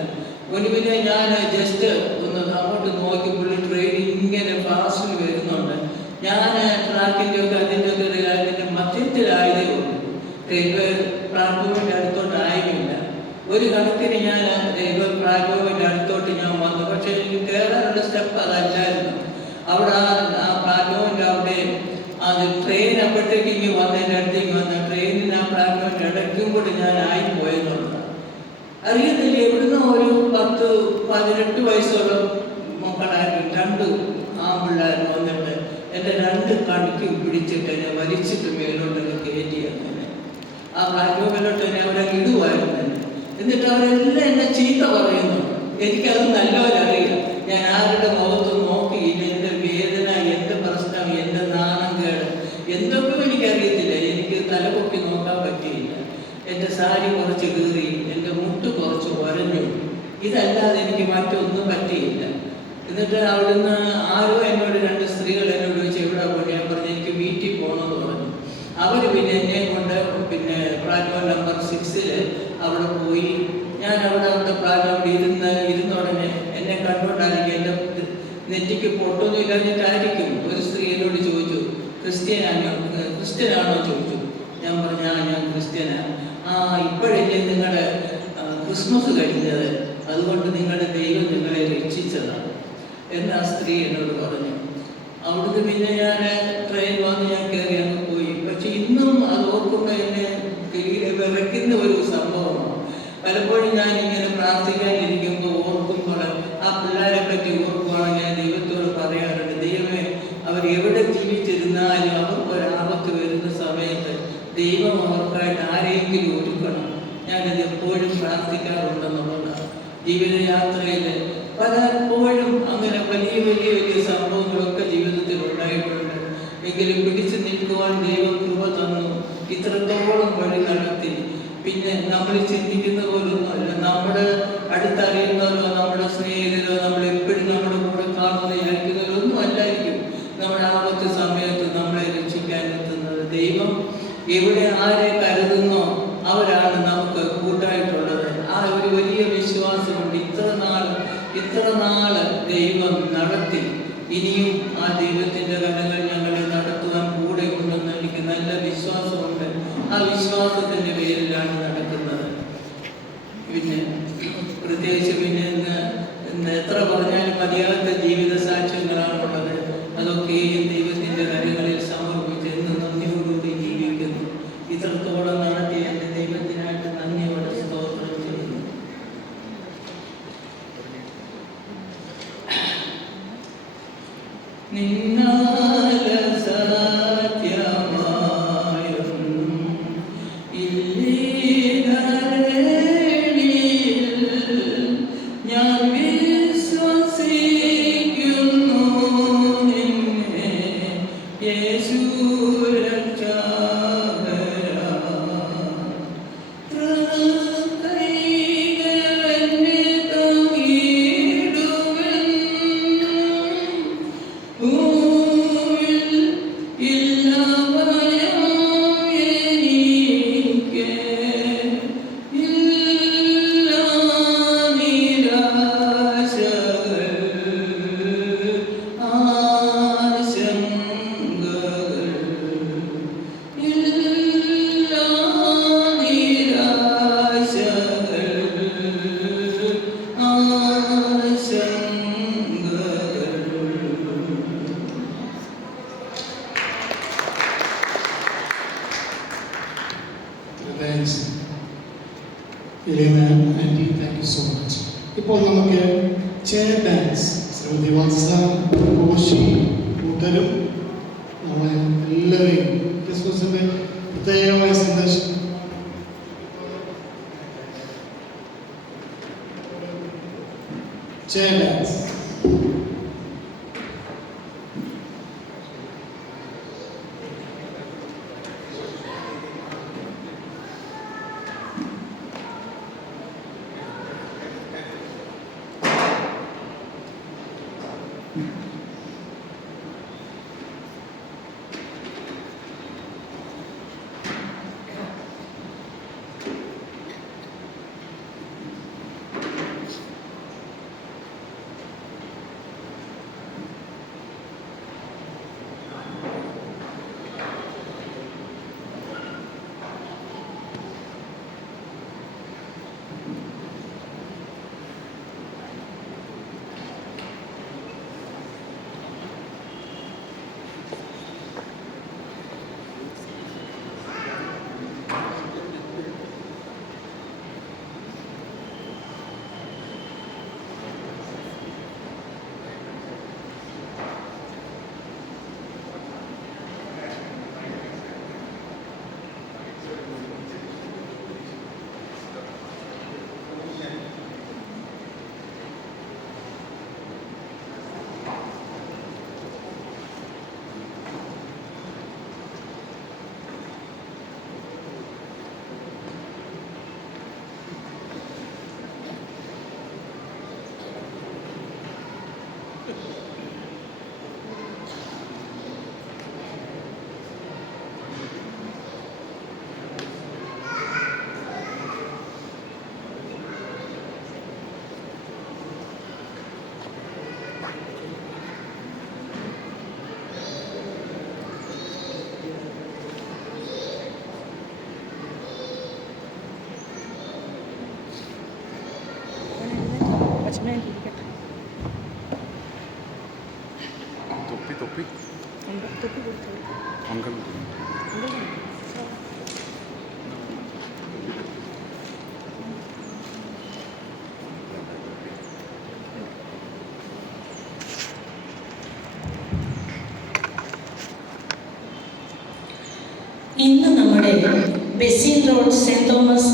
ഒടുവിൽ ഞാൻ ജസ്റ്റ് ഒന്ന് അങ്ങോട്ട് നോക്കിയപ്പോൾ ട്രെയിൻ ഇങ്ങനെ ഫാസ്റ്റിൽ വരുന്നുണ്ട്. ഞാൻ ട്രാക്കിൻ്റെ ഒക്കെ അതിൻ്റെ മധ്യത്തിലായതേ ഉള്ളൂ. റെയിൽവേ പ്ലാറ്റ്ഫോമിൻ്റെ അടുത്തോട്ടായില്ല. ഒരു കണക്കിന് ഞാൻ റെയിൽവേ പ്ലാറ്റ്ഫോമിൻ്റെ അടുത്തോട്ട് ഞാൻ വന്നു. പക്ഷേ എനിക്ക് കയറാനുള്ള സ്റ്റെപ്പ് അതല്ലായിരുന്നു. അവിടെ ആ പ്ലാറ്റ്ഫോമിൻ്റെ അവിടെ അത് ട്രെയിൻ അപ്പോഴത്തേക്ക് ഇങ്ങനെ വന്നതിൻ്റെ അടുത്തേക്ക് വന്ന ട്രെയിനിന് ആ പ്ലാറ്റ്ഫോമിൻ്റെ ഇടയ്ക്കും കൂടി ഞാൻ ആയിപ്പോയെന്നുള്ളത് അറിയത്തില്ല. എവിടുന്ന് ഒരു 10-18 വയസ്സുള്ള മക്കളായിരുന്നു. 2 ആൺപിള്ളേരും വന്നിട്ട് എൻ്റെ 2 കണിക്കും പിടിച്ചിട്ട് എന്നെ വലിച്ചിട്ട് മേലോട്ടൊക്കെ കയറ്റിയാണ്. ആ പ്ലാറ്റ്ഫോമിലോട്ട് എന്നെ അവരെ ഇടുവായിരുന്നു. എന്നിട്ട് അവരെല്ലാം എന്നെ ചീത്ത പറയുന്നു. എനിക്കത് നല്ലവരറിയാം. ഞാൻ ആരുടെ മുഖത്ത് നോക്കിയില്ല. എൻ്റെ വേദന, എൻ്റെ പ്രശ്നം, എൻ്റെ നാണം കേട് എന്തൊക്കെ എനിക്കറിയത്തില്ല. എനിക്ക് തലപൊക്കി നോക്കാൻ പറ്റിയില്ല. എൻ്റെ സാരി കുറച്ച് കീറി, എൻ്റെ മുട്ട് കുറച്ച് ഉരഞ്ഞു. ഇതല്ലാതെ എനിക്ക് മറ്റൊന്നും പറ്റിയില്ല. എന്നിട്ട് അവിടുന്ന് ആരോ എന്നോട് 2 സ്ത്രീകൾ എന്നോട് ചോദിച്ചു എവിടെ പോയി. ഞാൻ പറഞ്ഞു എനിക്ക് വീട്ടിൽ പോകണമെന്ന് പറഞ്ഞു. അവർ പിന്നെ എന്നെ കൊണ്ട് പിന്നെ പ്ലാറ്റ്ഫോം നമ്പർ 6 അവിടെ പോയി. ഞാൻ അവിടുത്തെ പ്ലാറ്റ്ഫോമിൽ ഇരുന്ന ഉടനെ എന്നെ കണ്ടുകൊണ്ടായിരിക്കും, എൻ്റെ നെറ്റിക്ക് പൊട്ടൊന്നും ഇല്ലാഞ്ഞിട്ടായിരിക്കും, ഒരു സ്ത്രീ എന്നോട് ചോദിച്ചു, ക്രിസ്ത്യനാണോ ചോദിച്ചു. ഞാൻ പറഞ്ഞു ഞാൻ ക്രിസ്ത്യനാണ്. ഇപ്പോഴല്ലേ നിങ്ങളുടെ ക്രിസ്മസ് കഴിഞ്ഞത്, അതുകൊണ്ട് നിങ്ങളുടെ ദൈവം നിങ്ങളെ രക്ഷിച്ചതാണ് എന്ന് ആ സ്ത്രീ എന്നോട് പറഞ്ഞു. അവിടുന്ന് പിന്നെ ഞാൻ ട്രെയിൻ വന്ന് ഞാൻ കയറി അങ്ങ് പോയി. പക്ഷെ ഇന്നും അത് ഓർക്കുമ്പോൾ എന്നെ വിറയ്ക്കുന്ന ഒരു സംഭവമാണ്. പലപ്പോഴും ഞാൻ ഇങ്ങനെ പ്രാർത്ഥിക്കാനിരിക്കുമ്പോൾ ഓർക്കുമ്പോൾ ആ പിള്ളേരെ പറ്റി ഓർക്കുവാണെങ്കിൽ ഞാൻ ദൈവത്തോട് പറയാറുണ്ട്, ദൈവമേ, അവർ എവിടെ ജീവിച്ചിരുന്നാലും അവർക്കൊരാപത്ത് വരുന്ന സമയത്ത് ദൈവം അവർക്കായിട്ട് ആരെങ്കിലും ഒരുക്കണം. ഞാനത് എപ്പോഴും പ്രാർത്ഥിക്കാറുണ്ടെന്നുള്ളതാണ്. ജീവിതയാത്രയിൽ പലപ്പോഴും അങ്ങനെ വലിയ വലിയ വലിയ സംഭവങ്ങളൊക്കെ ജീവിതത്തിൽ ഉണ്ടായിട്ടുണ്ട്. എങ്കിലും പിടിച്ചു നിൽക്കുവാൻ ദൈവം കൃപ തന്നു, ഇത്രത്തോളം വഴി നടത്തി. പിന്നെ നമ്മൾ ചിന്തിക്കുന്ന പോലൊന്നുമല്ല, നമ്മുടെ അടുത്തറിയുന്നവരോ നമ്മുടെ സ്നേഹിതരോ നമ്മളെപ്പോഴും നമ്മുടെ കൂടെ കാണുന്ന വിചാരിക്കുന്നവരൊന്നും അല്ലായിരിക്കും നമ്മുടെ ആപത്ത് സമയത്ത് നമ്മളെ രക്ഷിക്കാൻ എത്തുന്നത്. ദൈവം എവിടെ ആരെ കരുതുന്നോ അവരാണ് നമുക്ക് കൂട്ടായിട്ടുള്ളത്. ആ ഒരു വലിയ വിശ്വാസമുണ്ട്. ഇത്ര നാള് ദൈവം നടത്തി, ഇനിയും ആ ദൈവത്തിൻ്റെ കരങ്ങൾ ഞങ്ങളെ നടത്തുവാൻ കൂടെ ഉണ്ടെന്ന് എനിക്ക് നല്ല വിശ്വാസമുണ്ട്. ആ വിശ്വാസത്തിൻ്റെ പേരിലാണ് നടക്കുന്നത്. പിന്നെ പ്രത്യേകിച്ച് പിന്നെ ഇന്ന് എത്ര പറഞ്ഞാലും മതിയാത്ത ജീവിത സാക്ഷ്യങ്ങളാണുള്ളത്. അതൊക്കെയും ദൈവത്തിൻ്റെ കരങ്ങളിൽ സമർപ്പിച്ച് എന്ന് നന്ദിയോടുകൂടി ജീവിക്കുന്നു. ഇത്രത്തോളം നടത്തി എൻ്റെ ദൈവത്തിനായിട്ട് നന്ദിയോടെ സ്തോത്രം ചെയ്യുന്നു. നിന്നാല സത്യമായും ഞാൻ വിശ്വസിക്കുന്നു നിന്നെ യേശു രക്ഷകനാ. കൈകളെന്നെ താങ്ങിടുവൻ, ഭൂമിയിൽ ഇല്ല ഭയം എനിക്ക്, ഇല്ല നിരാശകൾ ആശങ്കകൾ, ഇല്ല നിരാശകൾ ആശങ്കകൾ. Thanks aunty, thank you so much. ഇപ്പോൾ നമുക്ക് ചെയർ ഡാൻസ് ശ്രീമതി വത്സ, കോശി കൂട്ടരും നമ്മളെ എല്ലാവരെയും ക്രിസ്മസിൻ്റെ പ്രത്യേകമായ സന്ദേശം ചെയർ ഡാൻസ്. ഇന്ന് നമ്മുടെ ബെസീൻ road Saint Thomas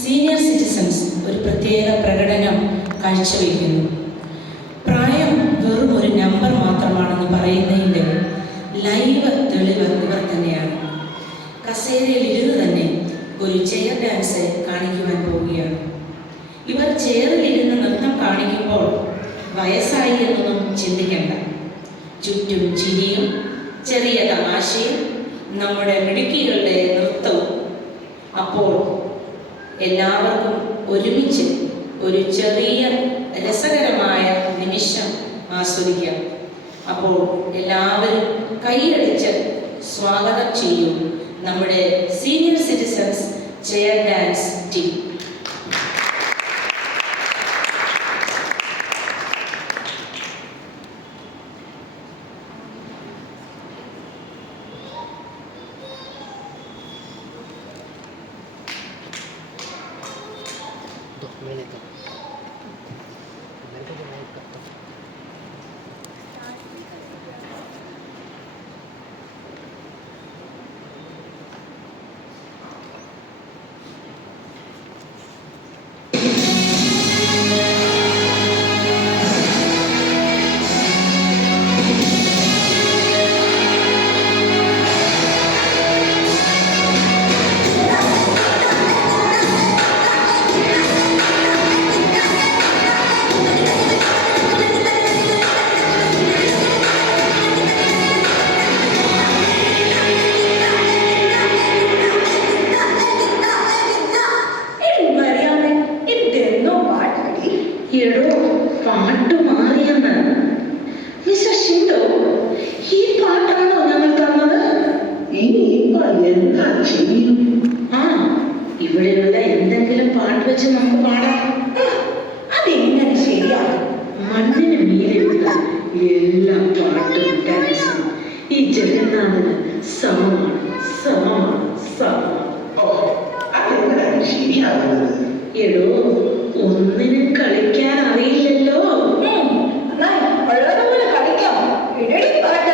senior citizens ഒരു പ്രത്യേക പ്രകടനം കാഴ്ചവെക്കുന്നു. പ്രായം വെറും ഒരു നമ്പർ മാത്രമാണെന്ന് പറയുന്നതിൻ്റെ ലൈവ് തെളിവ് ഇവർ തന്നെയാണ്. കസേരയിൽ ഇരുന്ന് തന്നെ ഒരു ചെയർ ഡാൻസ് കാണിക്കുവാൻ പോവുകയാണ്. ഇവർ ചെയറിലിരുന്ന് നൃത്തം കാണിക്കുമ്പോൾ വയസ്സായി എന്നൊന്നും ചിന്തിക്കേണ്ട. ചുറ്റും ചിരിയും ചെറിയ തമാശയും നമ്മുടെ മിടുക്കികളുടെ നൃത്തവും. അപ്പോൾ എല്ലാവർക്കും ഒരുമിച്ച് ഒരു ചെറിയ രസകരമായ നിമിഷം ആസ്വദിക്കാം. അപ്പോൾ എല്ലാവരും കൈയടിച്ച് സ്വാഗതം ചെയ്യും നമ്മുടെ senior citizens chair dance team. ഇവിടെയുള്ള എന്തെങ്കിലും പാട്ട് വെച്ച് നമുക്ക് പാടാം. അതെങ്ങനെ ശരിയാണ്? മണ്ണിന് മീരെടുത്ത എല്ലാ പാട്ടും ഡാൻസും ഈ ജഗന്നാഥന് സമമാണ്, സമമാണ്, സമമാണ്. അതെങ്ങനെയാണ് ശരിയാകുന്നത്? എടോ, ഒന്നിനും കളിക്കാൻ അറിയില്ലല്ലോ. ഉള്ളതുപോലെ കളിക്കാം. ഇടടി പാട്ട്.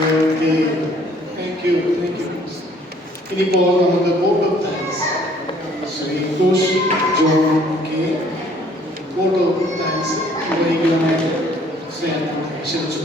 Thank you. ഇനിയിപ്പോൾ നമുക്ക് vote of thanks Shri Koshy John K vote of thanks നിർവഹിക്കാനായിട്ട് സ്നേഹം ക്ഷണിച്ചു.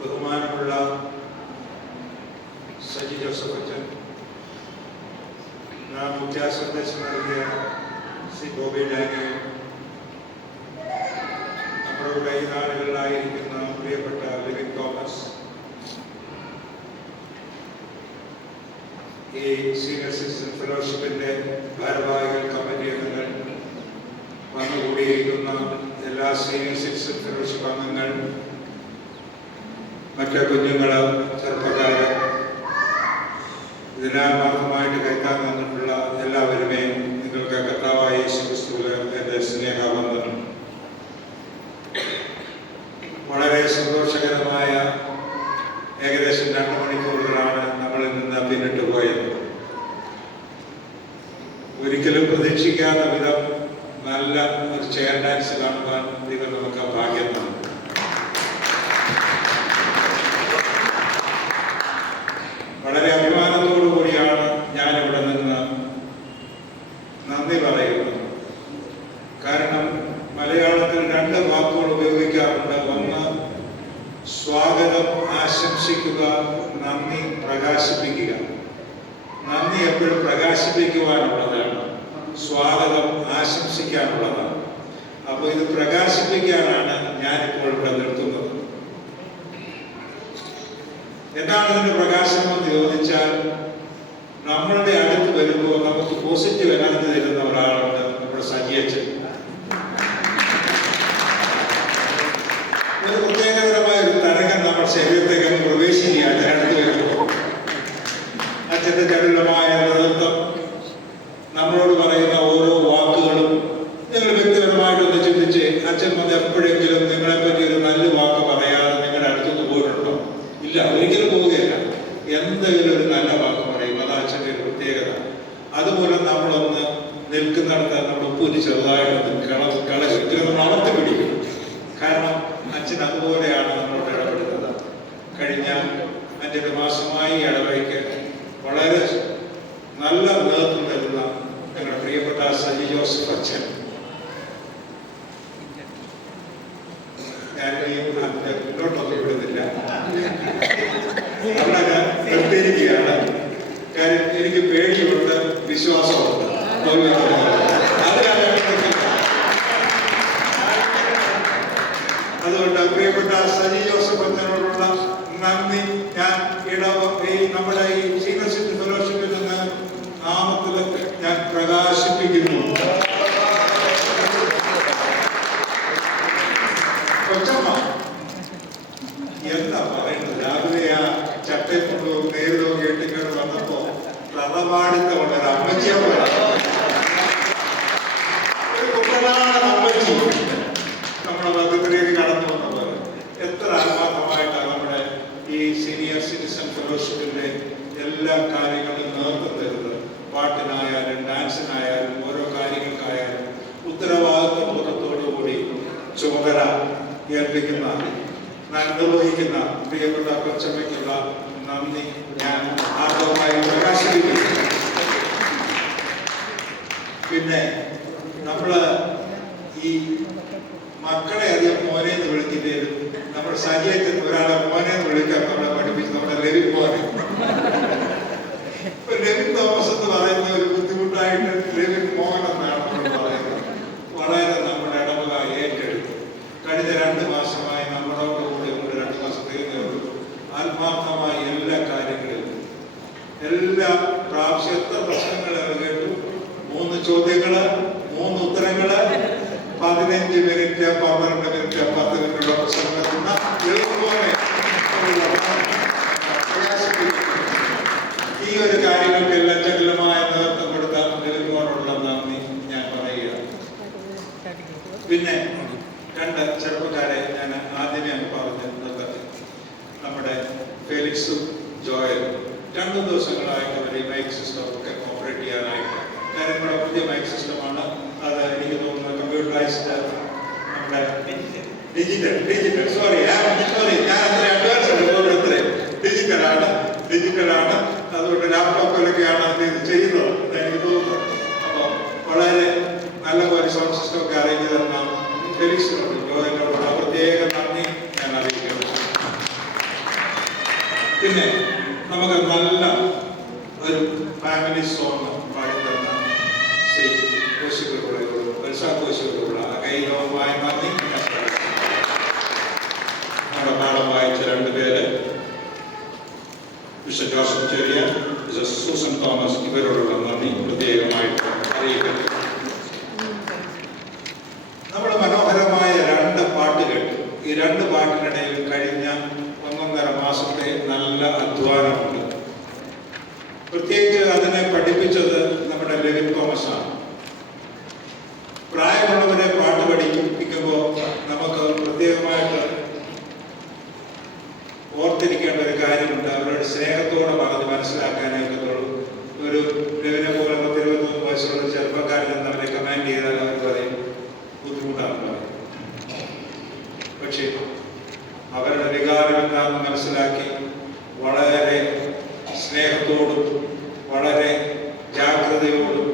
ബഹുമാനമുള്ള സജി ജോസഫ് അച്ഛൻ, നാം മുഖ്യ സന്ദേശം നൽകിയ ശ്രീ ഗോപി ഡാനിയൽ, നമ്മുടെ ഈ നാടുകളിലായിരിക്കുന്ന പ്രിയപ്പെട്ട ലിവിൻ തോമസ്, ഈ സീനിയർ സിറ്റിസൺ ഫെലോഷിപ്പിന്റെ ഭാരവാഹികൾ, കമ്മിറ്റി അംഗങ്ങൾ, വന്നുകൂടിയിരിക്കുന്ന എല്ലാ സീനിയർ സിറ്റിസൺ ഫെലോഷിപ്പ് അംഗങ്ങൾ, മറ്റ് കുഞ്ഞുങ്ങള്, ചെറുപ്പക്കാര്, ഇതിനാത്മാർത്ഥമായിട്ട് കൈത്താൻ തന്നിട്ടുള്ള എല്ലാവരുമേ നിങ്ങൾക്ക് കർത്താവായ യേശു ക്രിസ്തുവിൽ എൻ്റെ സ്നേഹവന്ദനം. വളരെ സന്തോഷകരമായ ഏകദേശം 2 മണിക്കൂറുകളാണ് നമ്മളിൽ നിന്ന് പിന്നിട്ട് പോയത്. ഒരിക്കലും പ്രതീക്ഷിക്കാത്ത വിധം നല്ല ഒരു ചെയർ ഡാൻസ് കാണുവാൻ ദൈവം നമുക്ക് ഭാഗ്യം തന്നു. വളരെ അഭിമാനത്തോടു കൂടിയാണ് ഞാനിവിടെ നിന്ന് നന്ദി പറയുന്നത്. കാരണം മലയാളത്തിൽ 2 വാക്കുകൾ ഉപയോഗിക്കാറുണ്ട്. ഒന്ന് സ്വാഗതം ആശംസിക്കുക, നന്ദി പ്രകാശിപ്പിക്കുക. നന്ദി എപ്പോഴും പ്രകാശിപ്പിക്കുവാനുള്ളതാണ്, സ്വാഗതം ആശംസിക്കാനുള്ളതാണ്. അപ്പോൾ ഇത് പ്രകാശിപ്പിക്കാനാണ് ഞാനിപ്പോൾ ഇവിടെ നിൽക്കുന്നത്. എന്താണ് ഇതിന്റെ പ്രകാശനം എന്ന് ചോദിച്ചാൽ, നമ്മളുടെ അടുത്ത് വരുമ്പോൾ നമുക്ക് പോസിറ്റീവ് എനർജി തരുന്ന ഒരാളുണ്ട്, നമ്മുടെ സജിയച്ചൻ. ഒരു പ്രത്യേകതരമായ ഒരു തരംഗം നമ്മുടെ ശരീരത്തേക്ക് പ്രവേശിക്കുക അടുത്ത് വരുമ്പോൾ. അച്ഛൻ്റെ ചടുലമായ നേതൃത്വം, നമ്മളോട് പറയുന്ന ഓരോ വാക്കുകളും നിങ്ങൾ വ്യക്തിപരമായിട്ടൊന്ന് ചിന്തിച്ച്, അച്ഛൻ വന്ന് എപ്പോഴെങ്കിലും നിങ്ങളെപ്പറ്റി ഒരു നല്ല വാക്ക് പറയാതെ നിങ്ങളുടെ അടുത്തുനിന്ന് പോയിട്ടുണ്ടോ? ഇല്ല, ഒരിക്കലും പോവുകയില്ല. എന്തെങ്കിലും ഒരു നല്ല വാക്ക് പറയും, അത് അച്ഛൻ്റെ ഒരു പ്രത്യേകത. അതുപോലെ നമ്മളൊന്ന് നിൽക്കുന്നിടത്ത് നമ്മൾ ഉപ്പൂരി ചെറുതായിട്ടൊന്ന് വളർത്തി പിടിക്കും. കാരണം അച്ഛൻ അതുപോലെയാണ് നമ്മളോട് ഇടപെടുന്നത്. കഴിഞ്ഞ 5 മാസമായി ഇടവയ്ക്ക് വളരെ നല്ല നേതൃത്വം തരുന്ന ഞങ്ങളുടെ പ്രിയപ്പെട്ട സജി ജോസഫ് അച്ഛൻ, ഞാൻ മുന്നോട്ടൊന്നും വിടുന്നില്ല, അവിടെ നിർത്തിയിരിക്കുകയാണ്. കാര്യം എനിക്ക് പേടിയുണ്ട്, വിശ്വാസമുണ്ട്. അതുകൊണ്ട് പ്രിയപ്പെട്ട സജി ജോസഫ് അച്ഛനോടുള്ള നന്ദി ഞാൻ നമ്മുടെ ഈ സീനിയർ സിറ്റിസൺ ഫെലോഷിപ്പിൽ നിന്ന് നാമത്തിൽ ഞാൻ പ്രകാശിപ്പിക്കുന്നു. എന്താ പറയുന്നത്, രാവിലെ ആ ചട്ടയും നേരിടോ കേട്ടിക്കൊണ്ട് വന്നപ്പോ തറവാടിത്തമുള്ള ഒരു അമ്മച്ചിയെ പോലെ, ഒരു കുട്ടനാടൻ അമ്മച്ചി നമ്മുടെ ബന്ധത്തിലേക്ക് കടന്നു വന്ന പോലെ എത്ര ആത്മാർത്ഥമായിട്ടാണ് നമ്മുടെ ഈ സീനിയർ സിറ്റിസൺ ഫെലോഷിപ്പിന്റെ എല്ലാ കാര്യങ്ങളിലും നേതൃത്വം തരുന്നത്. പാട്ടിനായാലും ഡാൻസിനായാലും ഓരോ കാര്യങ്ങൾക്കായാലും ഉത്തരവാദിത്വ ബോധത്തോടുകൂടി ചുമതല ഏൽപ്പിക്കുന്ന, നിർവഹിക്കുന്ന പ്രിയപ്പെട്ട കൊച്ചമ്മയ്ക്കുള്ള നന്ദി ഞാൻ ആദ്യമായി പ്രകാശിപ്പിക്കുന്നു. പിന്നെ നമ്മള് ഈ മക്കളെ അധികം മോനെന്ന് വിളിക്കുന്നതിലും നമ്മുടെ സജീവത്തിൽ ഒരാളെ മോനെന്ന് വിളിക്കാൻ നമ്മളെ പഠിപ്പിച്ച് നമ്മുടെ ലെവിൻ മോനെ. ലെവിൻ തോമസ് എന്ന് പറയുന്ന ഒരു ബുദ്ധിമുട്ടായിട്ട് ലെവിൻ മോൻ എന്നാണ് നമ്മൾ പറയുന്നത്. വളരെ നമ്മുടെ ഇടവക ഏറ്റെടുത്തു. കഴിഞ്ഞ 2 മാസമായി നമ്മളോടുകൂടി 2 മാസം തീർന്നേയുള്ളൂ. ആത്മാർത്ഥമായി എല്ലാ കാര്യങ്ങളിലും എല്ലാ പ്രാവശ്യം എത്ര പ്രശ്നങ്ങൾ കേട്ടു. 3 ചോദ്യങ്ങള്, 3 ഉത്തരങ്ങള്, 15 മിനിറ്റ് 12 മിനിറ്റ് 10 മിനിറ്റുള്ള പ്രസംഗത്തുന്ന എളുപ്പമേ ഈ ഒരു കാര്യങ്ങൾക്കെല്ലാം ചകലമായ നേതൃത്വം കൊടുത്ത ദേവനോടുള്ള നന്ദി ഞാൻ പറയുകയാണ്. പിന്നെ 2 ചെറുപ്പക്കാരെ ഞാൻ ആദ്യമേ പറഞ്ഞ് നിർത്തട്ടെ. നമ്മുടെ ഫെലിക്സും ജോയലും 2 ദിവസങ്ങളായിട്ട് അവർ ഈ മൈക്ക് സിസ്റ്റം ഒക്കെ ഓപ്പറേറ്റ് ചെയ്യാനായിട്ട്, കാര്യം നമ്മുടെ പുതിയ മൈക്ക് സിസ്റ്റമാണ്. അത് എനിക്ക് തോന്നുന്നത് കമ്പ്യൂട്ടറൈസ്ഡ്, നമ്മുടെ ഡിജിറ്റൽ സോറി ഞാൻ അത്ര അഡ്വാൻസ് ഡിജിറ്റലാണ്. അതുകൊണ്ട് ലാപ്ടോപ്പിലൊക്കെയാണ് അത് ചെയ്യുന്നത് എന്ന് എനിക്ക് തോന്നുന്നു. അപ്പോൾ വളരെ നല്ല പോലെ സൗണ്ട് സിസ്റ്റം ഒക്കെ അറേഞ്ച് തന്ന ഫെലിക്സിനോട് ജോയലിനോടുള്ള പ്രത്യേക നന്ദി ഞാൻ അറിയിക്കുന്നു. പിന്നെ നമുക്ക് നല്ല ഒരു ഫാമിലി സോങ് പാടിത്തന്ന ശ്രീ കോശികളുള്ള കൈലോകമായ നന്ദി. നമ്മുടെ പാഠം വായിച്ച 2 പേര് മിസ്റ്റർ ജോസഫ് ചെറിയ, മിസ്റ്റർ സൂസൻ തോമസ്, ഇവരോടുള്ള നന്ദി പ്രത്യേകമായിട്ട് അറിയിക്കുന്നു. നമ്മൾ മനോഹരമായ 2 പാട്ട് കേട്ടു. ഈ 2 പാട്ടിനിടയിൽ കഴിഞ്ഞ 1.5 മാസത്തെ നല്ല അധ്വാനമുണ്ട്. പ്രത്യേകിച്ച് അതിനെ പഠിപ്പിച്ചത് നമ്മുടെ ലെവിൻ തോമസ് ആണ്. പ്രായമുള്ളവരെ പാട്ട് പഠിപ്പിക്കുമ്പോൾ നമുക്ക് പ്രത്യേകമായിട്ട് ഓർത്തിരിക്കേണ്ട ഒരു കാര്യമുണ്ട്. അവരുടെ സ്നേഹത്തോടെ പറഞ്ഞ് മനസ്സിലാക്കാനായിട്ടുള്ളൂ. ഒരു ലെവിനെ പോലെ 23 വയസ്സുള്ള ചെറുപ്പക്കാരിൽ നിന്ന് അവരെ കമാൻഡ് ചെയ്താൽ അവർ പറയും ബുദ്ധിമുട്ടാണ് പറയും. പക്ഷേ അവരുടെ വികാരം എന്താണെന്ന് മനസ്സിലാക്കി വളരെ സ്നേഹത്തോടും വളരെ ജാഗ്രതയോടും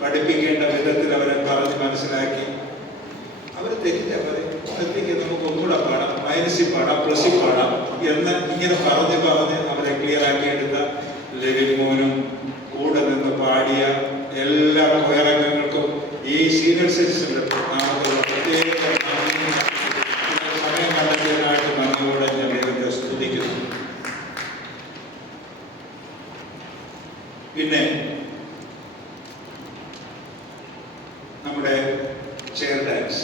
പഠിപ്പിക്കേണ്ട വിധത്തിൽ അവരെ പറഞ്ഞ് മനസ്സിലാക്കി അവർ തെറ്റില്ല പറയും. തെറ്റിക്ക് നമുക്ക് ഒന്നുകൂടെ പാടാം, മൈനസിൽ പാടാം, പ്ലസിൽ പാടാം എന്ന് ഇങ്ങനെ പറഞ്ഞ് അവരെ ക്ലിയർ ആക്കിയെടുത്ത ലെവിൻ മോനും കൂടെ നിന്ന് പാടിയ എല്ലാ കൊയറംഗങ്ങൾക്കും ഈ സീനിയർ സിറ്റിസന്റെ നാമത്തിൽ പ്രത്യേക സമയം കണ്ടെത്തിയതിനായിട്ട് നന്ദിയോടെ ഞാൻ ദൈവത്തെ സ്തുതിക്കുന്നു. പിന്നെ നമ്മുടെ ചെയർ ഡാൻസ്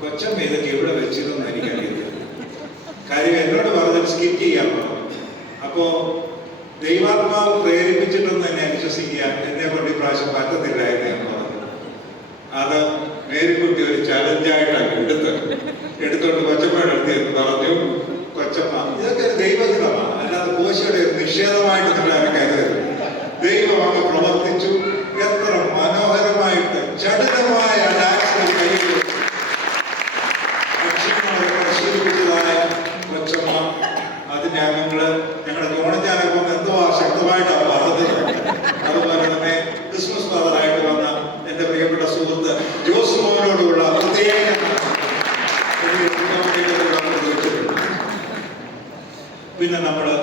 കൊച്ചമ്മ ഇതൊക്കെ എവിടെ വെച്ചിരുന്നു എനിക്കറിയില്ല. കാര്യം എന്നോട് പറഞ്ഞത് സ്കിപ്പ് ചെയ്യാൻ പറഞ്ഞു. അപ്പോ ദൈവാത്മാവ് പ്രേരിപ്പിച്ചിട്ടൊന്നും എന്നെ വിശ്വസിക്കുക എന്നെ കൊണ്ട് ഈ പ്രാവശ്യം പറ്റത്തില്ല എന്ന് ഞാൻ പറഞ്ഞു. അത് മേരിക്കുട്ടി ഒരു ചലഞ്ചായിട്ടാണ് എടുത്തോണ്ട് കൊച്ചമ്മയുടെ അടുത്ത് എന്ന് പറഞ്ഞു. കൊച്ചമ്മ ഇതൊക്കെ ഒരു ദൈവഹിതമാണ്, അല്ലാതെ കോശയുടെ ഒരു നിഷേധമായിട്ട് നിങ്ങളെ കരുതരുത്. ദൈവം അങ്ങ് പ്രവർത്തിച്ചു. എത്ര മനോഹരമായിട്ട് ചടുലമായ ഡാൻസ് കഴിയുന്നു. പരിശീലിപ്പിച്ചതായ കൊച്ചമ്മ അത് ഞങ്ങളുടെ ജോണച്ചാനൊക്കെ എന്തോ ശക്തമായിട്ടാണ് പറഞ്ഞത്. അതുപോലെ തന്നെ ക്രിസ്മസ് ഫാദറായിട്ട് വന്ന എൻ്റെ പ്രിയപ്പെട്ട സുഹൃത്ത് ജോസ് മോഹനോടുള്ള പ്രത്യേക പിന്നെ നമ്മള്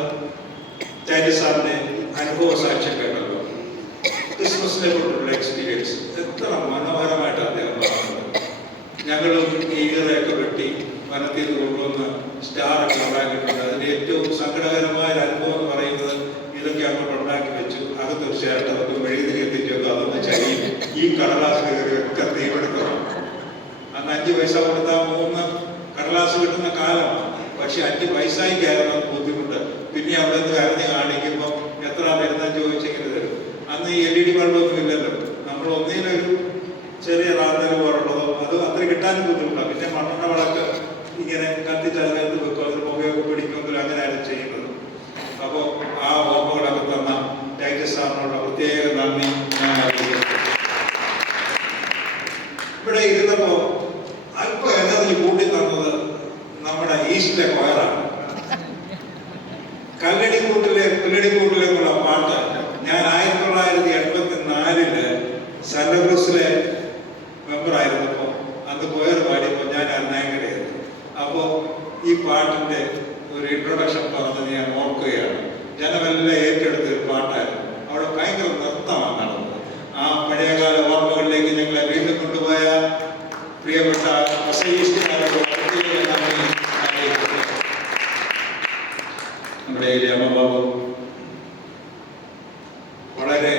ചാരിസാറിന്റെ അനുഭവ സാക്ഷ്യം കേട്ടല്ലോ. ക്രിസ്മസിനെ കൊണ്ടുള്ള എക്സ്പീരിയൻസ് എത്ര മനോഹരമായിട്ട് അദ്ദേഹം പറഞ്ഞത്. ഞങ്ങളും ഈ ഈറയൊക്കെ വെട്ടി വനത്തിൽ നിന്ന് കൊണ്ടുവന്ന് സ്റ്റാറൊക്കെ ഉണ്ടാക്കിയിട്ടുണ്ട്. അതിന് ഏറ്റവും സങ്കടകരമായ ഒരു അനുഭവം എന്ന് പറയുന്നത് ഇതൊക്കെ അങ്ങോട്ട് ഉണ്ടാക്കി വെച്ചു. അത് തീർച്ചയായിട്ടും അതൊക്കെ മെഴുകുതിരി എത്തിച്ചൊക്കെ അതൊന്ന് ചരിയും. ഈ കടലാസ് കയറിയൊക്കെ തീവെടുക്കണം. അന്ന് 5 പൈസ കൊടുത്താൽ 3 കടലാസ് കിട്ടുന്ന കാലമാണ്. പക്ഷെ 5 പൈസയ്ക്കായിരുന്നു ബുദ്ധിമുട്ട്. പിന്നെ അവിടെ നിന്ന് കരഞ്ഞ് കാണിക്കുമ്പോൾ എത്ര വരുന്ന ചോദിച്ചെങ്കിൽ തരും. അന്ന് ഈ LED ബൾബൊന്നും ഇല്ലല്ലോ. നമ്മൾ ഒന്നിനൊരു ചെറിയ റാന്തൽ പോലുള്ളതോ അത് അത്ര കിട്ടാനും ബുദ്ധിമുട്ടാണ്. പിന്നെ മണ്ണെണ്ണ വിളക്ക് ഇങ്ങനെ കത്തിച്ചതിനകത്ത് വെക്കും, അതിന് പുകയൊക്കെ പിടിക്കുമെങ്കിലും അങ്ങനെയായിരുന്നു ചെയ്യുന്നത്. അപ്പോൾ ആ ഓർമ്മകളൊക്കെ തന്ന ടൈറ്റസ് സാറിനുള്ള പ്രത്യേക നന്ദി ഞാൻ അറിയിക്കുന്നു. ഇവിടെ ഇരുന്നപ്പോൾ അല്പം എനർജി കൂട്ടി തന്നത് നമ്മുടെ ഈസ്റ്റിലെ കൊയറാണ്. കല്ലടിക്കൂട്ടിലേക്കുള്ള പാട്ട് ഞാൻ 1984 സെൻട്രൽ മെമ്പറായിരുന്നപ്പോൾ അന്ന് കൊയർ പാടിയപ്പോൾ ഞാൻ അർണായകടയായിരുന്നു. അപ്പോൾ ഈ പാട്ടിൻ്റെ ഒരു ഇൻട്രൊഡക്ഷൻ പറഞ്ഞത് ഞാൻ ഓർക്കുകയാണ്. ജനമെല്ലാം ഏറ്റെടുത്തൊരു പാട്ടായിരുന്നു. അവിടെ ഭയങ്കര നൃത്തമാണ് നടന്നത്. ആ പഴയകാല ഓർമ്മകളിലേക്ക് ഞങ്ങളെ വീണ്ടും കൊണ്ടുപോയ പ്രിയപ്പെട്ട നമ്മുടെ രാമബാബു വളരെ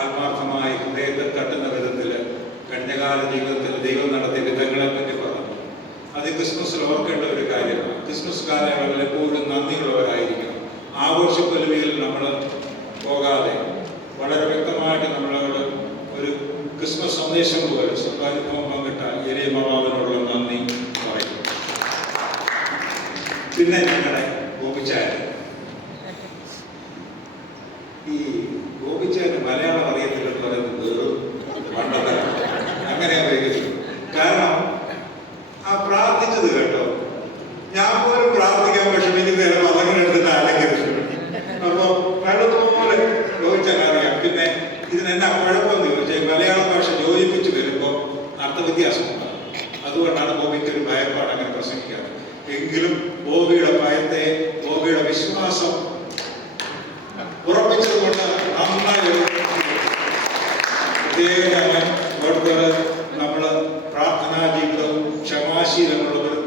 ആത്മാർത്ഥമായി ഹൃദയത്തെ തട്ടുന്ന വിധത്തിൽ കഴിഞ്ഞകാല ജീവിതത്തിൽ ദൈവം നടത്തിയ ദൈവമാവിനോടുള്ള നന്ദി പറയും. പിന്നെ ഞങ്ങളുടെ ഗോപിച്ചായൻ, ഈ ഗോപിച്ചായന് മലയാളം അറിയത്തില്ലെന്ന് പറയുന്നത് വെറും പണ്ടത്തെ അങ്ങനെയാ വൈകുന്നത്. കാരണം ആ പ്രാർത്ഥിച്ചത് കേട്ടോ, ഞാൻ പോലും പ്രാർത്ഥിക്കാൻ വിഷമിക്കുന്ന നേരം അതങ്ങനെ എടുത്തിട്ട് അല്ലെങ്കിൽ അപ്പൊ നല്ലതുപോലെ ചോദിച്ചാൽ അറിയാം. പിന്നെ ഇതിനെന്നാ കുഴപ്പമെന്ന് ചോദിച്ചാൽ മലയാള ഭാഷ യോജിപ്പിച്ച് വരുമ്പോൾ അർത്ഥവ്യത്യാസമുണ്ടാകും. അതുകൊണ്ടാണ് ബോബിക്ക് ഒരു ഭയപ്പാട് അങ്ങനെ പ്രസംഗിക്കാറ്. എങ്കിലും ബോബിയുടെ ഭയത്തെ, ബോബിയുടെ വിശ്വാസം ഉറപ്പിച്ചത് കൊണ്ട് നന്നായി ഒരു പ്രത്യേകമായി ഓർത്തത് നമ്മള് പ്രാർത്ഥനാ ജീവിതവും ക്ഷമാശീലമുള്ളവരും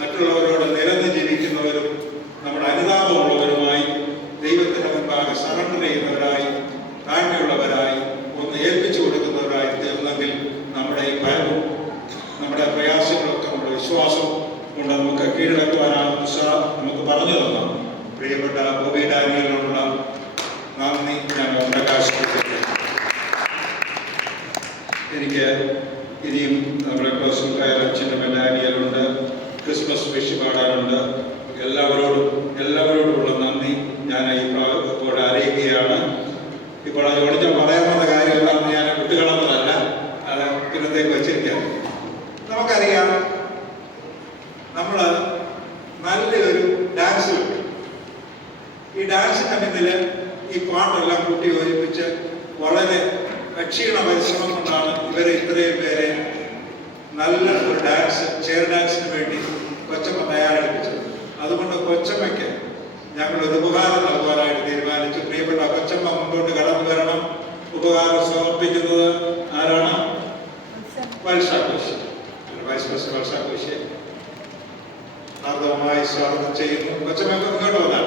മറ്റുള്ളവരോട് നിരന്ന് ജീവിക്കുന്നവരും നമ്മുടെ അനുതാപമുള്ളവരുമായി ദൈവത്തിന്റെ മുൻപാകെ സറണ്ടർ ചെയ്യുന്നവരായി താഴ്മയുള്ളവരായി ഒന്ന് ഏൽപ്പിച്ചു കൊടുക്കുന്നവരായി തീർന്നെങ്കിൽ നമ്മുടെ ഈ ഭയവും നമ്മുടെ പ്രയാസങ്ങളൊക്കെ നമ്മുടെ വിശ്വാസം കൊണ്ട് നമുക്ക് കീഴടക്കുവാനാകുന്ന നമുക്ക് പറഞ്ഞു തന്ന പ്രിയപ്പെട്ട ബോബി ഡാനിയലിനോടുള്ള നന്ദി ഞാൻ പ്രകാശിപ്പിക്കുന്നു. എനിക്ക് ഇനിയും നമ്മുടെ ക്ലോസുകായ അച്ഛനും ഡാനിയലുണ്ട്, ക്രിസ്മസ് വിഷ് പാടാനുണ്ട്. എല്ലാവരോടുമുള്ള നന്ദി ഞാൻ ഇപ്പോൾ അറിയിക്കുകയാണ്. ഇപ്പോൾ അത് ഓടിച്ചാൽ പറയാവുന്ന കാര്യം എന്താണെന്ന് ഞാൻ വിട്ടുകളഞ്ഞതല്ല, അത് പിന്നത്തേക്ക് വച്ചിരിക്കാം. നമുക്കറിയാം, നമ്മൾ നല്ലൊരു ഡാൻസ് കിട്ടും. ഈ ഡാൻസിന്റെ പിന്നിൽ ഈ പാട്ടെല്ലാം കൂട്ടി യോജിപ്പിച്ച് വളരെ ക്ഷീണ പരിശ്രമം കൊണ്ടാണ് ഇവരെ ഇത്രയും പേരെ നല്ല ഒരു ഡാൻസ്, ചെയർ ഡാൻസിന് വേണ്ടി കൊച്ചമ്മ തയ്യാറെടുപ്പിച്ചത്. അതുകൊണ്ട് കൊച്ചമ്മയ്ക്ക് ഞങ്ങൾ ഒരു ഉപകാരം നൽകുവാനായിട്ട് തീരുമാനിച്ചു. പ്രിയപ്പെട്ട കൊച്ചമ്മ മുമ്പോട്ട് കടന്നു വരണം. ഉപകാരം സമർപ്പിക്കുന്നത് ആരാണ്? വത്സാഘോഷി, വൈസ് പ്രസിഡന്റ് വത്സാഘോഷി ഹാർദവമായി സ്വാഗതം ചെയ്യുന്നു. കൊച്ചമ്മ ഇങ്ങോട്ട് വന്നാൽ.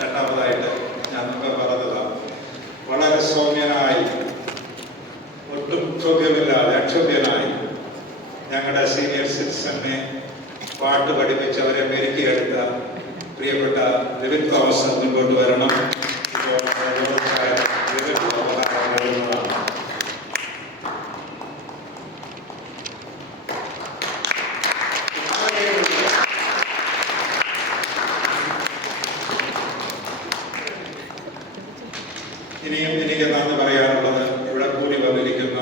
രണ്ടാമതായിട്ട് ഞാൻ മുമ്പ് പറഞ്ഞതാണ്, വളരെ സൗമ്യനായി, ഒട്ടും ക്ഷോഭ്യമില്ലാതെ അക്ഷോഭ്യനായി ഞങ്ങളുടെ സീനിയർ സിറ്റിസനെ പാട്ട് പഠിപ്പിച്ച് അവരെ മെരുക്കിയെടുത്ത പ്രിയപ്പെട്ട ലിവിൻ തോമസ് മുൻപോട്ട് വരണം. ഇനിയും എനിക്ക് നന്ദി പറയാനുള്ളത് ഇവിടെ കൂടി വന്നിരിക്കുന്ന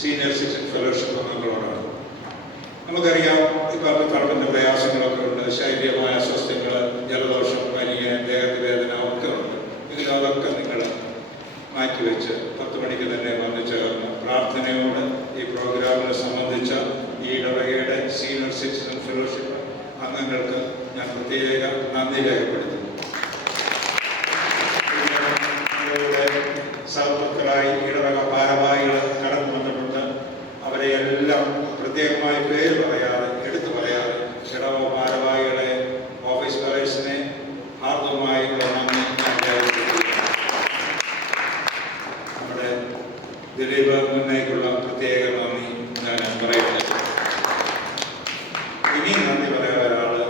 സീനിയർ സിറ്റിസൺ ഫെലോഷിപ്പ് അംഗങ്ങളോടാണ്. നമുക്കറിയാം, ഇപ്പം തണുപ്പിൻ്റെ പ്രയാസങ്ങളൊക്കെ ഉണ്ട്, ശാരീരികമായ അസ്വസ്ഥങ്ങൾ, ജലദോഷം, പനി, ദേഹത്ത് വേദന ഒക്കെ ഉണ്ട്. എങ്കിലും അതൊക്കെ നിങ്ങൾ മാറ്റിവെച്ച് 10 മണിക്ക് തന്നെ വന്നു ചേർന്ന് പ്രാർത്ഥനയോട് ഈ പ്രോഗ്രാമിനെ സംബന്ധിച്ച ഈ ഇടവകയുടെ സീനിയർ സിറ്റിസൺ ഫെലോഷിപ്പ് അംഗങ്ങൾക്ക് ഞാൻ പ്രത്യേക നന്ദി രേഖപ്പെടുത്തുന്നു. സഹൃത്തുക്കളായി ഇടവക ഭാരവാഹികൾ കടന്നു വന്നിട്ടുണ്ട്. അവരെയെല്ലാം പ്രത്യേകമായി പേര് പറയാതെ, എടുത്തു പറയാതെ ഇടവക ഭാരവാഹികളെ, ഓഫീസ് ബറേഴ്സിനെ ഹാർദവമായുള്ള നന്ദി ഞാൻ രേഖപ്പെടുത്തുന്നു. നമ്മുടെ ദിലീപ് മുന്നേക്കുള്ള പ്രത്യേക നന്ദി ഞാൻ പറയുന്നത്. ഇനിയും നന്ദി പറയാൻ ഒരാള്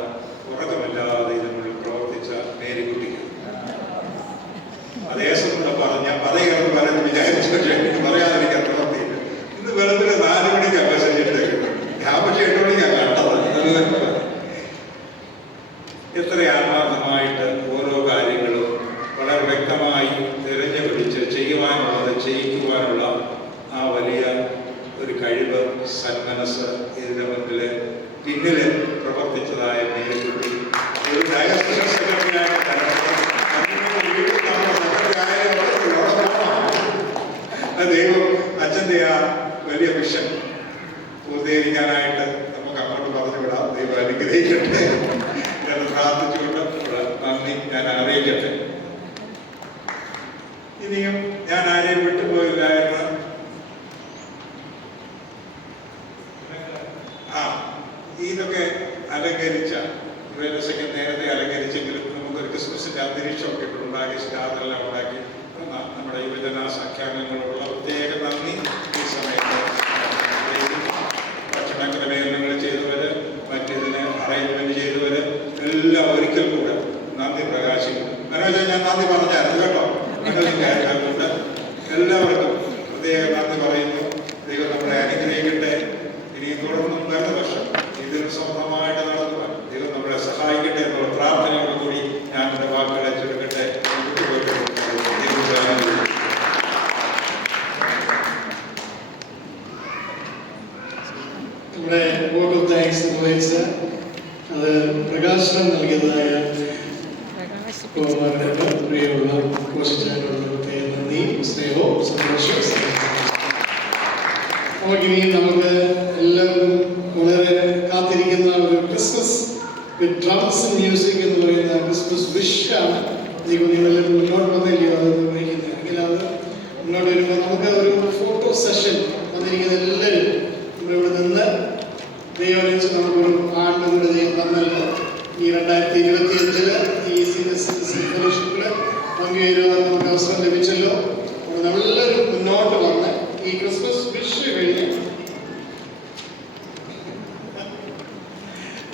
ഉറക്കമില്ലാതെ ഇതിനുള്ളിൽ പ്രവർത്തിച്ച മേരിക്കുട്ടിക്ക്. അതേസമയം പറഞ്ഞ പതയെന്ന് പറയുന്നത് വിചാരിച്ചു, പക്ഷേ എനിക്ക് പറയാതിരിക്കാൻ പ്രവർത്തിയില്ല. ഇന്ന് വെളുപ്പിന് 4 മണിക്കാണ് മെസ്സേജ് ഇട്ടേക്കുന്നത്. ഞാൻ പക്ഷേ 8 മണിക്കാണ് കണ്ടത്. എത്ര ആത്മാർത്ഥമായിട്ട് ഓരോ കാര്യങ്ങളും വളരെ വ്യക്തമായി തിരഞ്ഞു പിടിച്ച് ചെയ്യുവാനുള്ളത് ചെയ്യിക്കുവാനുള്ള ആ വലിയ ഒരു കഴിവ്, സന്മനസ് ഇതിന്റെ പിന്നിൽ പ്രവർത്തിച്ചതായ മേരിക്കുട്ടി ഒരു ഡയറക്ടർ സെക്രട്ടറിയായിട്ട് ദൈവം അച്ഛൻ്റെ ആ വലിയ വിഷൻ പൂർത്തീകരിക്കാനായിട്ട് നമുക്ക് അങ്ങോട്ട് പറഞ്ഞു വിടാം. ദൈവം അനുഗ്രഹിക്കട്ടെ എന്ന് പ്രാർത്ഥിച്ചുകൊണ്ട് നന്ദി ഞാൻ അറിയിക്കട്ടെ. ഇനിയും ഞാൻ ആരെയും വിട്ടുപോയില്ല എന്ന് ഇതൊക്കെ അലങ്കരിച്ച വേലസയ്ക്ക് നേരത്തെ അലങ്കരിച്ചെങ്കിലും നമുക്കൊരു ക്രിസ്മസിന്റെ അന്തരീക്ഷമൊക്കെ ഇപ്പോൾ ഉണ്ടാക്കി, സ്റ്റാറെല്ലാം ഉണ്ടാക്കി നമ്മുടെ യുവജന സഖ്യാംഗങ്ങളോടുള്ള പ്രത്യേക നന്ദി. ഈ സമയത്ത് ഭക്ഷണ ക്രമീകരണങ്ങൾ ചെയ്തവര്, ഞാൻ നന്ദി പറഞ്ഞായിരുന്നു കേട്ടോ. അതുകൊണ്ട് എല്ലാവർക്കും പ്രത്യേക നന്ദി പറയുന്നു. ദൈവം നമ്മളെ അനുഗ്രഹിക്കട്ടെ. ഇനി തുടർന്നും വരുന്ന വർഷം ഇതിന് സ്വന്തമായിട്ട് നടത്തുവാൻ ദൈവം നമ്മളെ സഹായിക്കട്ടെ എന്നുള്ള പ്രാർത്ഥനയോടുകൂടി ഞാൻ എൻ്റെ വാക്കുകളെ ചുരുക്കട്ടെ. നമ്മുടെ വോട്ട് ഓഫ് താങ്ക്സ് നിർവഹിച്ച അത് പ്രകാശനം നൽകിയതായ പ്രിയമുള്ള കോശിച്ചാനുള്ള നന്ദി, സ്നേഹവും സന്തോഷവും. നമുക്ക് എല്ലാവർക്കും വളരെ കാത്തിരിക്കുന്ന ഒരു Christmas with drums and music എന്ന് പറയുന്ന ക്രിസ്മസ് വിഷാണ്. നിങ്ങളെല്ലാവരും മുന്നോട്ട് വന്നില്ലയോ അത് നിർവഹിക്കുന്നത്? എങ്കിൽ അത് മുന്നോട്ട് വരുമ്പോൾ നമുക്ക് ഒരു ഫോട്ടോ സെഷൻ വന്നിരിക്കുന്ന എല്ലാവരും നമ്മളിവിടെ നിന്ന് ദൈവം നമുക്കൊരു ആണ്ടുകൂടെ ദൈവം തന്നല്ലോ. ഈ 2025 ഈ ഫെലോഷിപ്പിൽ പങ്കുചേരുവാൻ നമുക്ക് അവസരം ലഭിച്ചല്ലോ. അപ്പോൾ നമ്മളെല്ലാവരും മുന്നോട്ട് വന്ന് ഈ ക്രിസ്മസ് വിഷ് കഴിഞ്ഞ്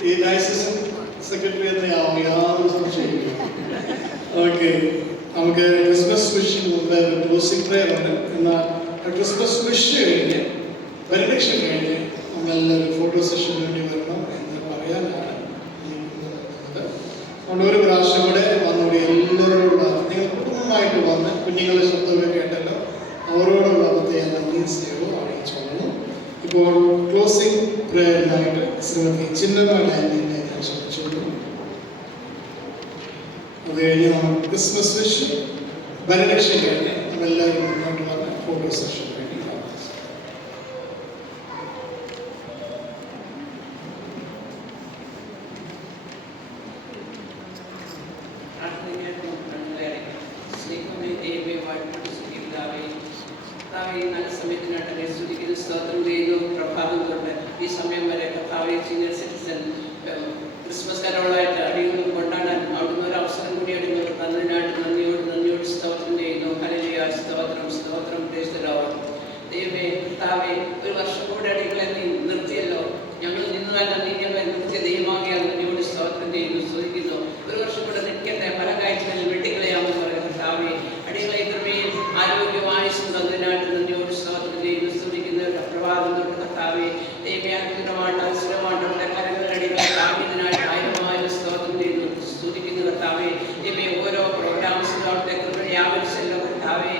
ഈ ഡയസിസ് സെക്രട്ടറി എത്രയാവും യാതൊരു സംശയമില്ല. ഓക്കെ, നമുക്ക് ക്രിസ്മസ് വിഷിന് മുമ്പ് ക്ലോസിംഗ് പ്രയർ ഉണ്ട്. എന്നാൽ ക്രിസ്മസ് വിഷ് കഴിഞ്ഞ് ബെനഡിക്ഷൻ കഴിഞ്ഞ് നമ്മളെല്ലാവരും ഫോട്ടോ സെഷന് വേണ്ടി വരണം എന്ന് പറയാനാണ് അതുകൊണ്ട് ഒരു പ്രാവശ്യം കൂടെ വന്നുകൂടി എല്ലാവരോടുള്ള നിങ്ങൾ കുടുംബമായിട്ട് വന്ന് കുഞ്ഞുങ്ങളുടെ ശബ്ദമൊക്കെ കേട്ടല്ലോ, അവരോടുള്ള പ്രത്യേക നന്ദി സ്നേഹവും അറിയിച്ചോളൂ. ഇപ്പോൾ ക്ലോസിംഗ് പ്രേയറിനായിട്ട് ശ്രീമതി ചിന്നമ്മനെ ഞാൻ ശ്രമിച്ചോളൂ. അത് കഴിഞ്ഞ് നമ്മൾ ക്രിസ്മസ് വിഷ് ബെനഡിക്ഷൻ കഴിഞ്ഞ് നമ്മളെല്ലാവരും മുന്നോട്ട് വന്ന് ഫോട്ടോ സെഷൻ വേണ്ടി നല്ല സമയത്തിനായിട്ട് സ്തുതിക്കുന്നു, സ്തോത്രം ചെയ്യുന്നു. പ്രഭാതം തൊട്ട് ഈ സമയം വരെ കർത്താവെ സീനിയർ സിറ്റിസൺ ക്രിസ്മസ് കരോളായിട്ട് അടികളും കൊണ്ടാടാൻ അവിടുന്ന് ഒരു അവസരം കൂടി അടികൾ തന്നതിനായിട്ട് നന്ദിയോട് സ്തോത്രം ചെയ്യുന്നു. ഹല്ലേലൂയ, സ്തോത്രം സ്തോത്രം ദൈവമേ കർത്താവെ, ഒരു വർഷം കൂടെ അടികളെ നീ നിർത്തിയല്ലോ. ഞങ്ങൾ നിന്നതല്ല, നീ ഞങ്ങളെ നിർത്തിയ ദൈവമാകിയാൽ നന്ദിയോട് സ്തോത്രം ചെയ്യുന്നു, സ്തുതിക്കുന്നു. ഒരു വർഷം കൂടെ നിൽക്കട്ടെ, പല കാഴ്ചകളിൽ വെട്ടിക്കളയാമെന്ന് പറയുന്ന കർത്താവെ, അടികളെ ഇത്രമേൽ ആരോഗ്യമായുസും തന്നതിനായിട്ട് നന്ദിയോട് സ്തോത്രം ചെയ്യുന്നു, സ്തുതിക്കുന്ന പ്രഭാതം തൊട്ട് കർത്താവെ ദൈവമേ അത്ഭുതമായിട്ട് അവസരമായിട്ട് നമ്മുടെ കരങ്ങളടികൾ താങ്ങിയതിനായിട്ട് 1000 സ്തോത്രം ചെയ്യുന്നു, സ്തുതിക്കുന്ന കർത്താവെ ദൈവമേ ഓരോ പ്രോഗ്രാംസിലും അവിടുത്തെ കൃപ വ്യാപരിച്ചല്ലോ കർത്താവെ.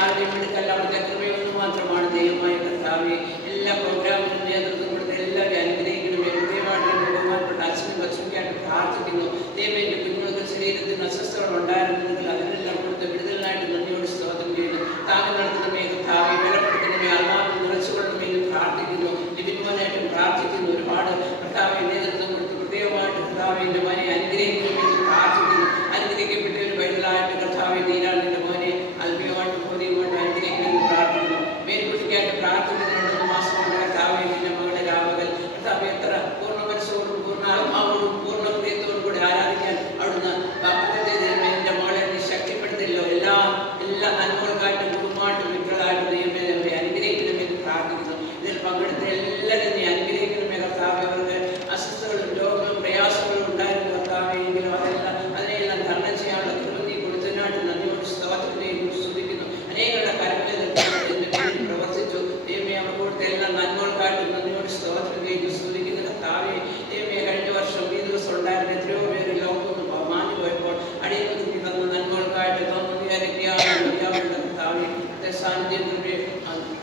ആരുടെയും എടുക്കല്ല, അവിടുത്തെ കൃപയൊന്നും മാത്രമാണ് ദൈവമായ കർത്താവെ. എല്ലാ പ്രോഗ്രാമിനും നേതൃത്വം കൊടുത്ത് എല്ലാവരും അനുഗ്രഹിക്കണമേ. ഹൃദയമായിട്ട് ബഹുമാനപ്പെട്ട അച്ഛനും കൊച്ചുമൊക്കെയായിട്ട് പ്രാർത്ഥിക്കുന്നു. ദൈവമേ കുഞ്ഞുങ്ങൾക്ക് ശരീരത്തിന് അസ്വസ്ഥകൾ ഉണ്ടായിരുന്നെങ്കിൽ അതിനെല്ലാം കൊടുത്ത് വിടുതലിനായിട്ട് നന്ദിയോട് സ്തോത്രം ചെയ്യുന്നു. താങ്കൾ നടത്തണമേ കർത്താവെ, ബലപ്പെടുത്തണമേ, ആത്മാവിൽ നിറച്ചുകൊള്ളണമേ എന്ന് പ്രാർത്ഥിക്കുന്നു. ലിബിൻമോനായിട്ടും പ്രാർത്ഥിക്കുന്നു. ഒരുപാട് കർത്താവെ നേതൃത്വം കൊടുത്ത് പ്രത്യേകമായിട്ട് കർത്താവെ എൻ്റെ മോനെ അനുഗ്രഹിക്കണമെന്ന് പ്രാർത്ഥിക്കുന്നു. അനുഗ്രഹിക്കപ്പെട്ട ഒരു വൈദ്യലായിട്ട് കർത്താവെ നീരാളിൻ്റെ മോനെ അല്പമായിട്ട് ഭൗതികമായിട്ട് അനുഗ്രഹിക്കണമെന്ന് പ്രാർത്ഥിക്കുന്നു. മേൽക്കുട്ടിക്കായിട്ട് പ്രാർത്ഥിക്കുന്നു. 2 മാസം കൊണ്ട് കർത്താവെ എൻ്റെ മകളുടെ രാവകൽ കർത്താവെ എത്ര പൂർണ്ണ മനസ്സോടും പൂർണ്ണ ആത്മാവോടും പൂർണ്ണ ഹൃദയത്തോടും കൂടി ആരാധിക്കാൻ അവിടുന്ന് വാഗ്ദത്തം ചെയ്തതിന് എൻ്റെ മകളെ നീ ശക്തിപ്പെടുത്തില്ലോ. എല്ലാ നന്മകൾക്കായിട്ടും കുടുംബമായിട്ടും മക്കളായിട്ടും ദൈവമേ അവരെ അനുഗ്രഹിക്കണമെന്ന് പ്രാർത്ഥിക്കുന്നു. ഇതിൽ പങ്കെടുത്ത എല്ലാവരും നീ അനുഗ്രഹിക്കണമേ കർത്താവെ. അവർക്ക് അസ്വസ്ഥകളും രോഗങ്ങളും പ്രയാസങ്ങളും ഉണ്ടായിരുന്നു കർത്താവെ, എങ്കിലും അതിനെല്ലാം തരണം ചെയ്യാനുള്ള കൃപ നീ കൊടുത്തതിനായിട്ട് നന്ദിയോട് സ്തോത്രം ചെയ്യുന്നു, സ്തുതിക്കുന്നു. അനേകരുടെ കരങ്ങളിൽ പ്രവർത്തിച്ചു ദൈവമേ, അവർ കൊടുത്ത എല്ലാ നന്മകൾക്കായിട്ടും നന്ദിയോട് സ്തോത്രം ചെയ്യുന്നു, സ്തുതിക്കുന്നു കർത്താവെ. ദൈവമേ കഴിഞ്ഞ വർഷം ഈ ദിവസം ഉണ്ടായിരുന്ന എത്രയോ പേര് ലോകമൊന്ന് മാഞ്ഞു പോയപ്പോൾ അടിയങ്ങൾക്ക് തന്ന നന്മകൾക്കായിട്ട് കർത്താവെ സാന്നിധ്യം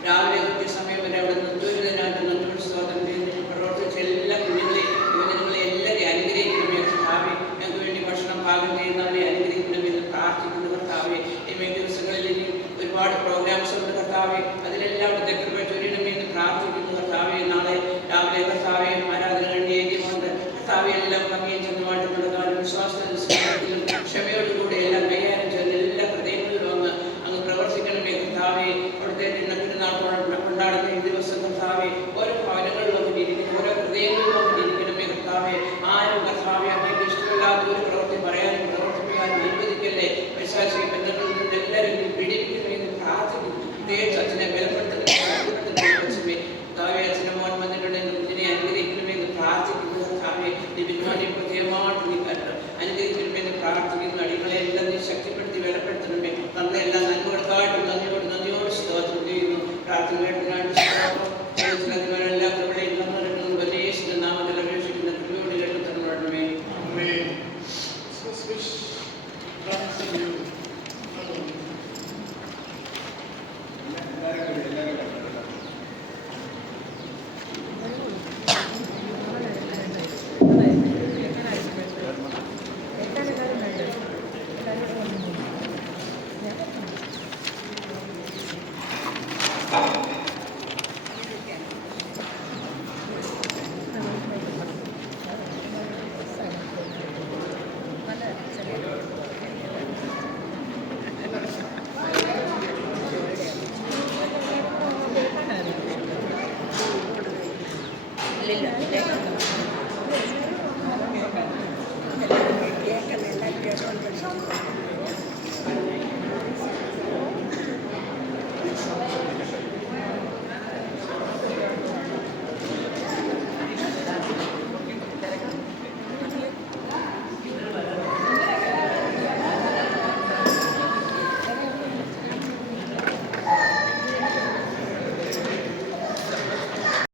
രാവിലെ കൃത്യസമയം വരെ അവിടെ നിർത്തുവരുന്നതിനായിട്ട് നന്ദിയോട് സ്തോത്രം ചെയ്യുന്നു. പ്രവർത്തിച്ച എല്ലാ കുഞ്ഞുങ്ങളെയും യുവജനങ്ങളെ എല്ലാവരെയും അനുഗ്രഹിക്കണമേ കർത്താവെ. ഞങ്ങൾക്ക് വേണ്ടി ഭക്ഷണം പാകം ചെയ്യുന്നവരെ അനുഗ്രഹിക്കണമെന്ന് പ്രാർത്ഥിക്കുന്നു കർത്താവെ. ഈ ദിവസങ്ങളിൽ ഇനി ഒരുപാട് പ്രോഗ്രാംസ് ഉണ്ട് കർത്താവെ, അതിലെല്ലാം കൃപ ചൊരിയണമെന്ന് പ്രാർത്ഥിക്കുന്നു കർത്താവെ. നാളെ രാവിലെ കർത്താവെ ആരാധന കഴിഞ്ഞേക്കുമുണ്ട് കർത്താവെ. എല്ലാം ഭംഗിയും ചെന്നുമായിട്ട് നടക്കാനും വിശ്വാസത്തിലും സ്നേഹത്തിലും ക്ഷമ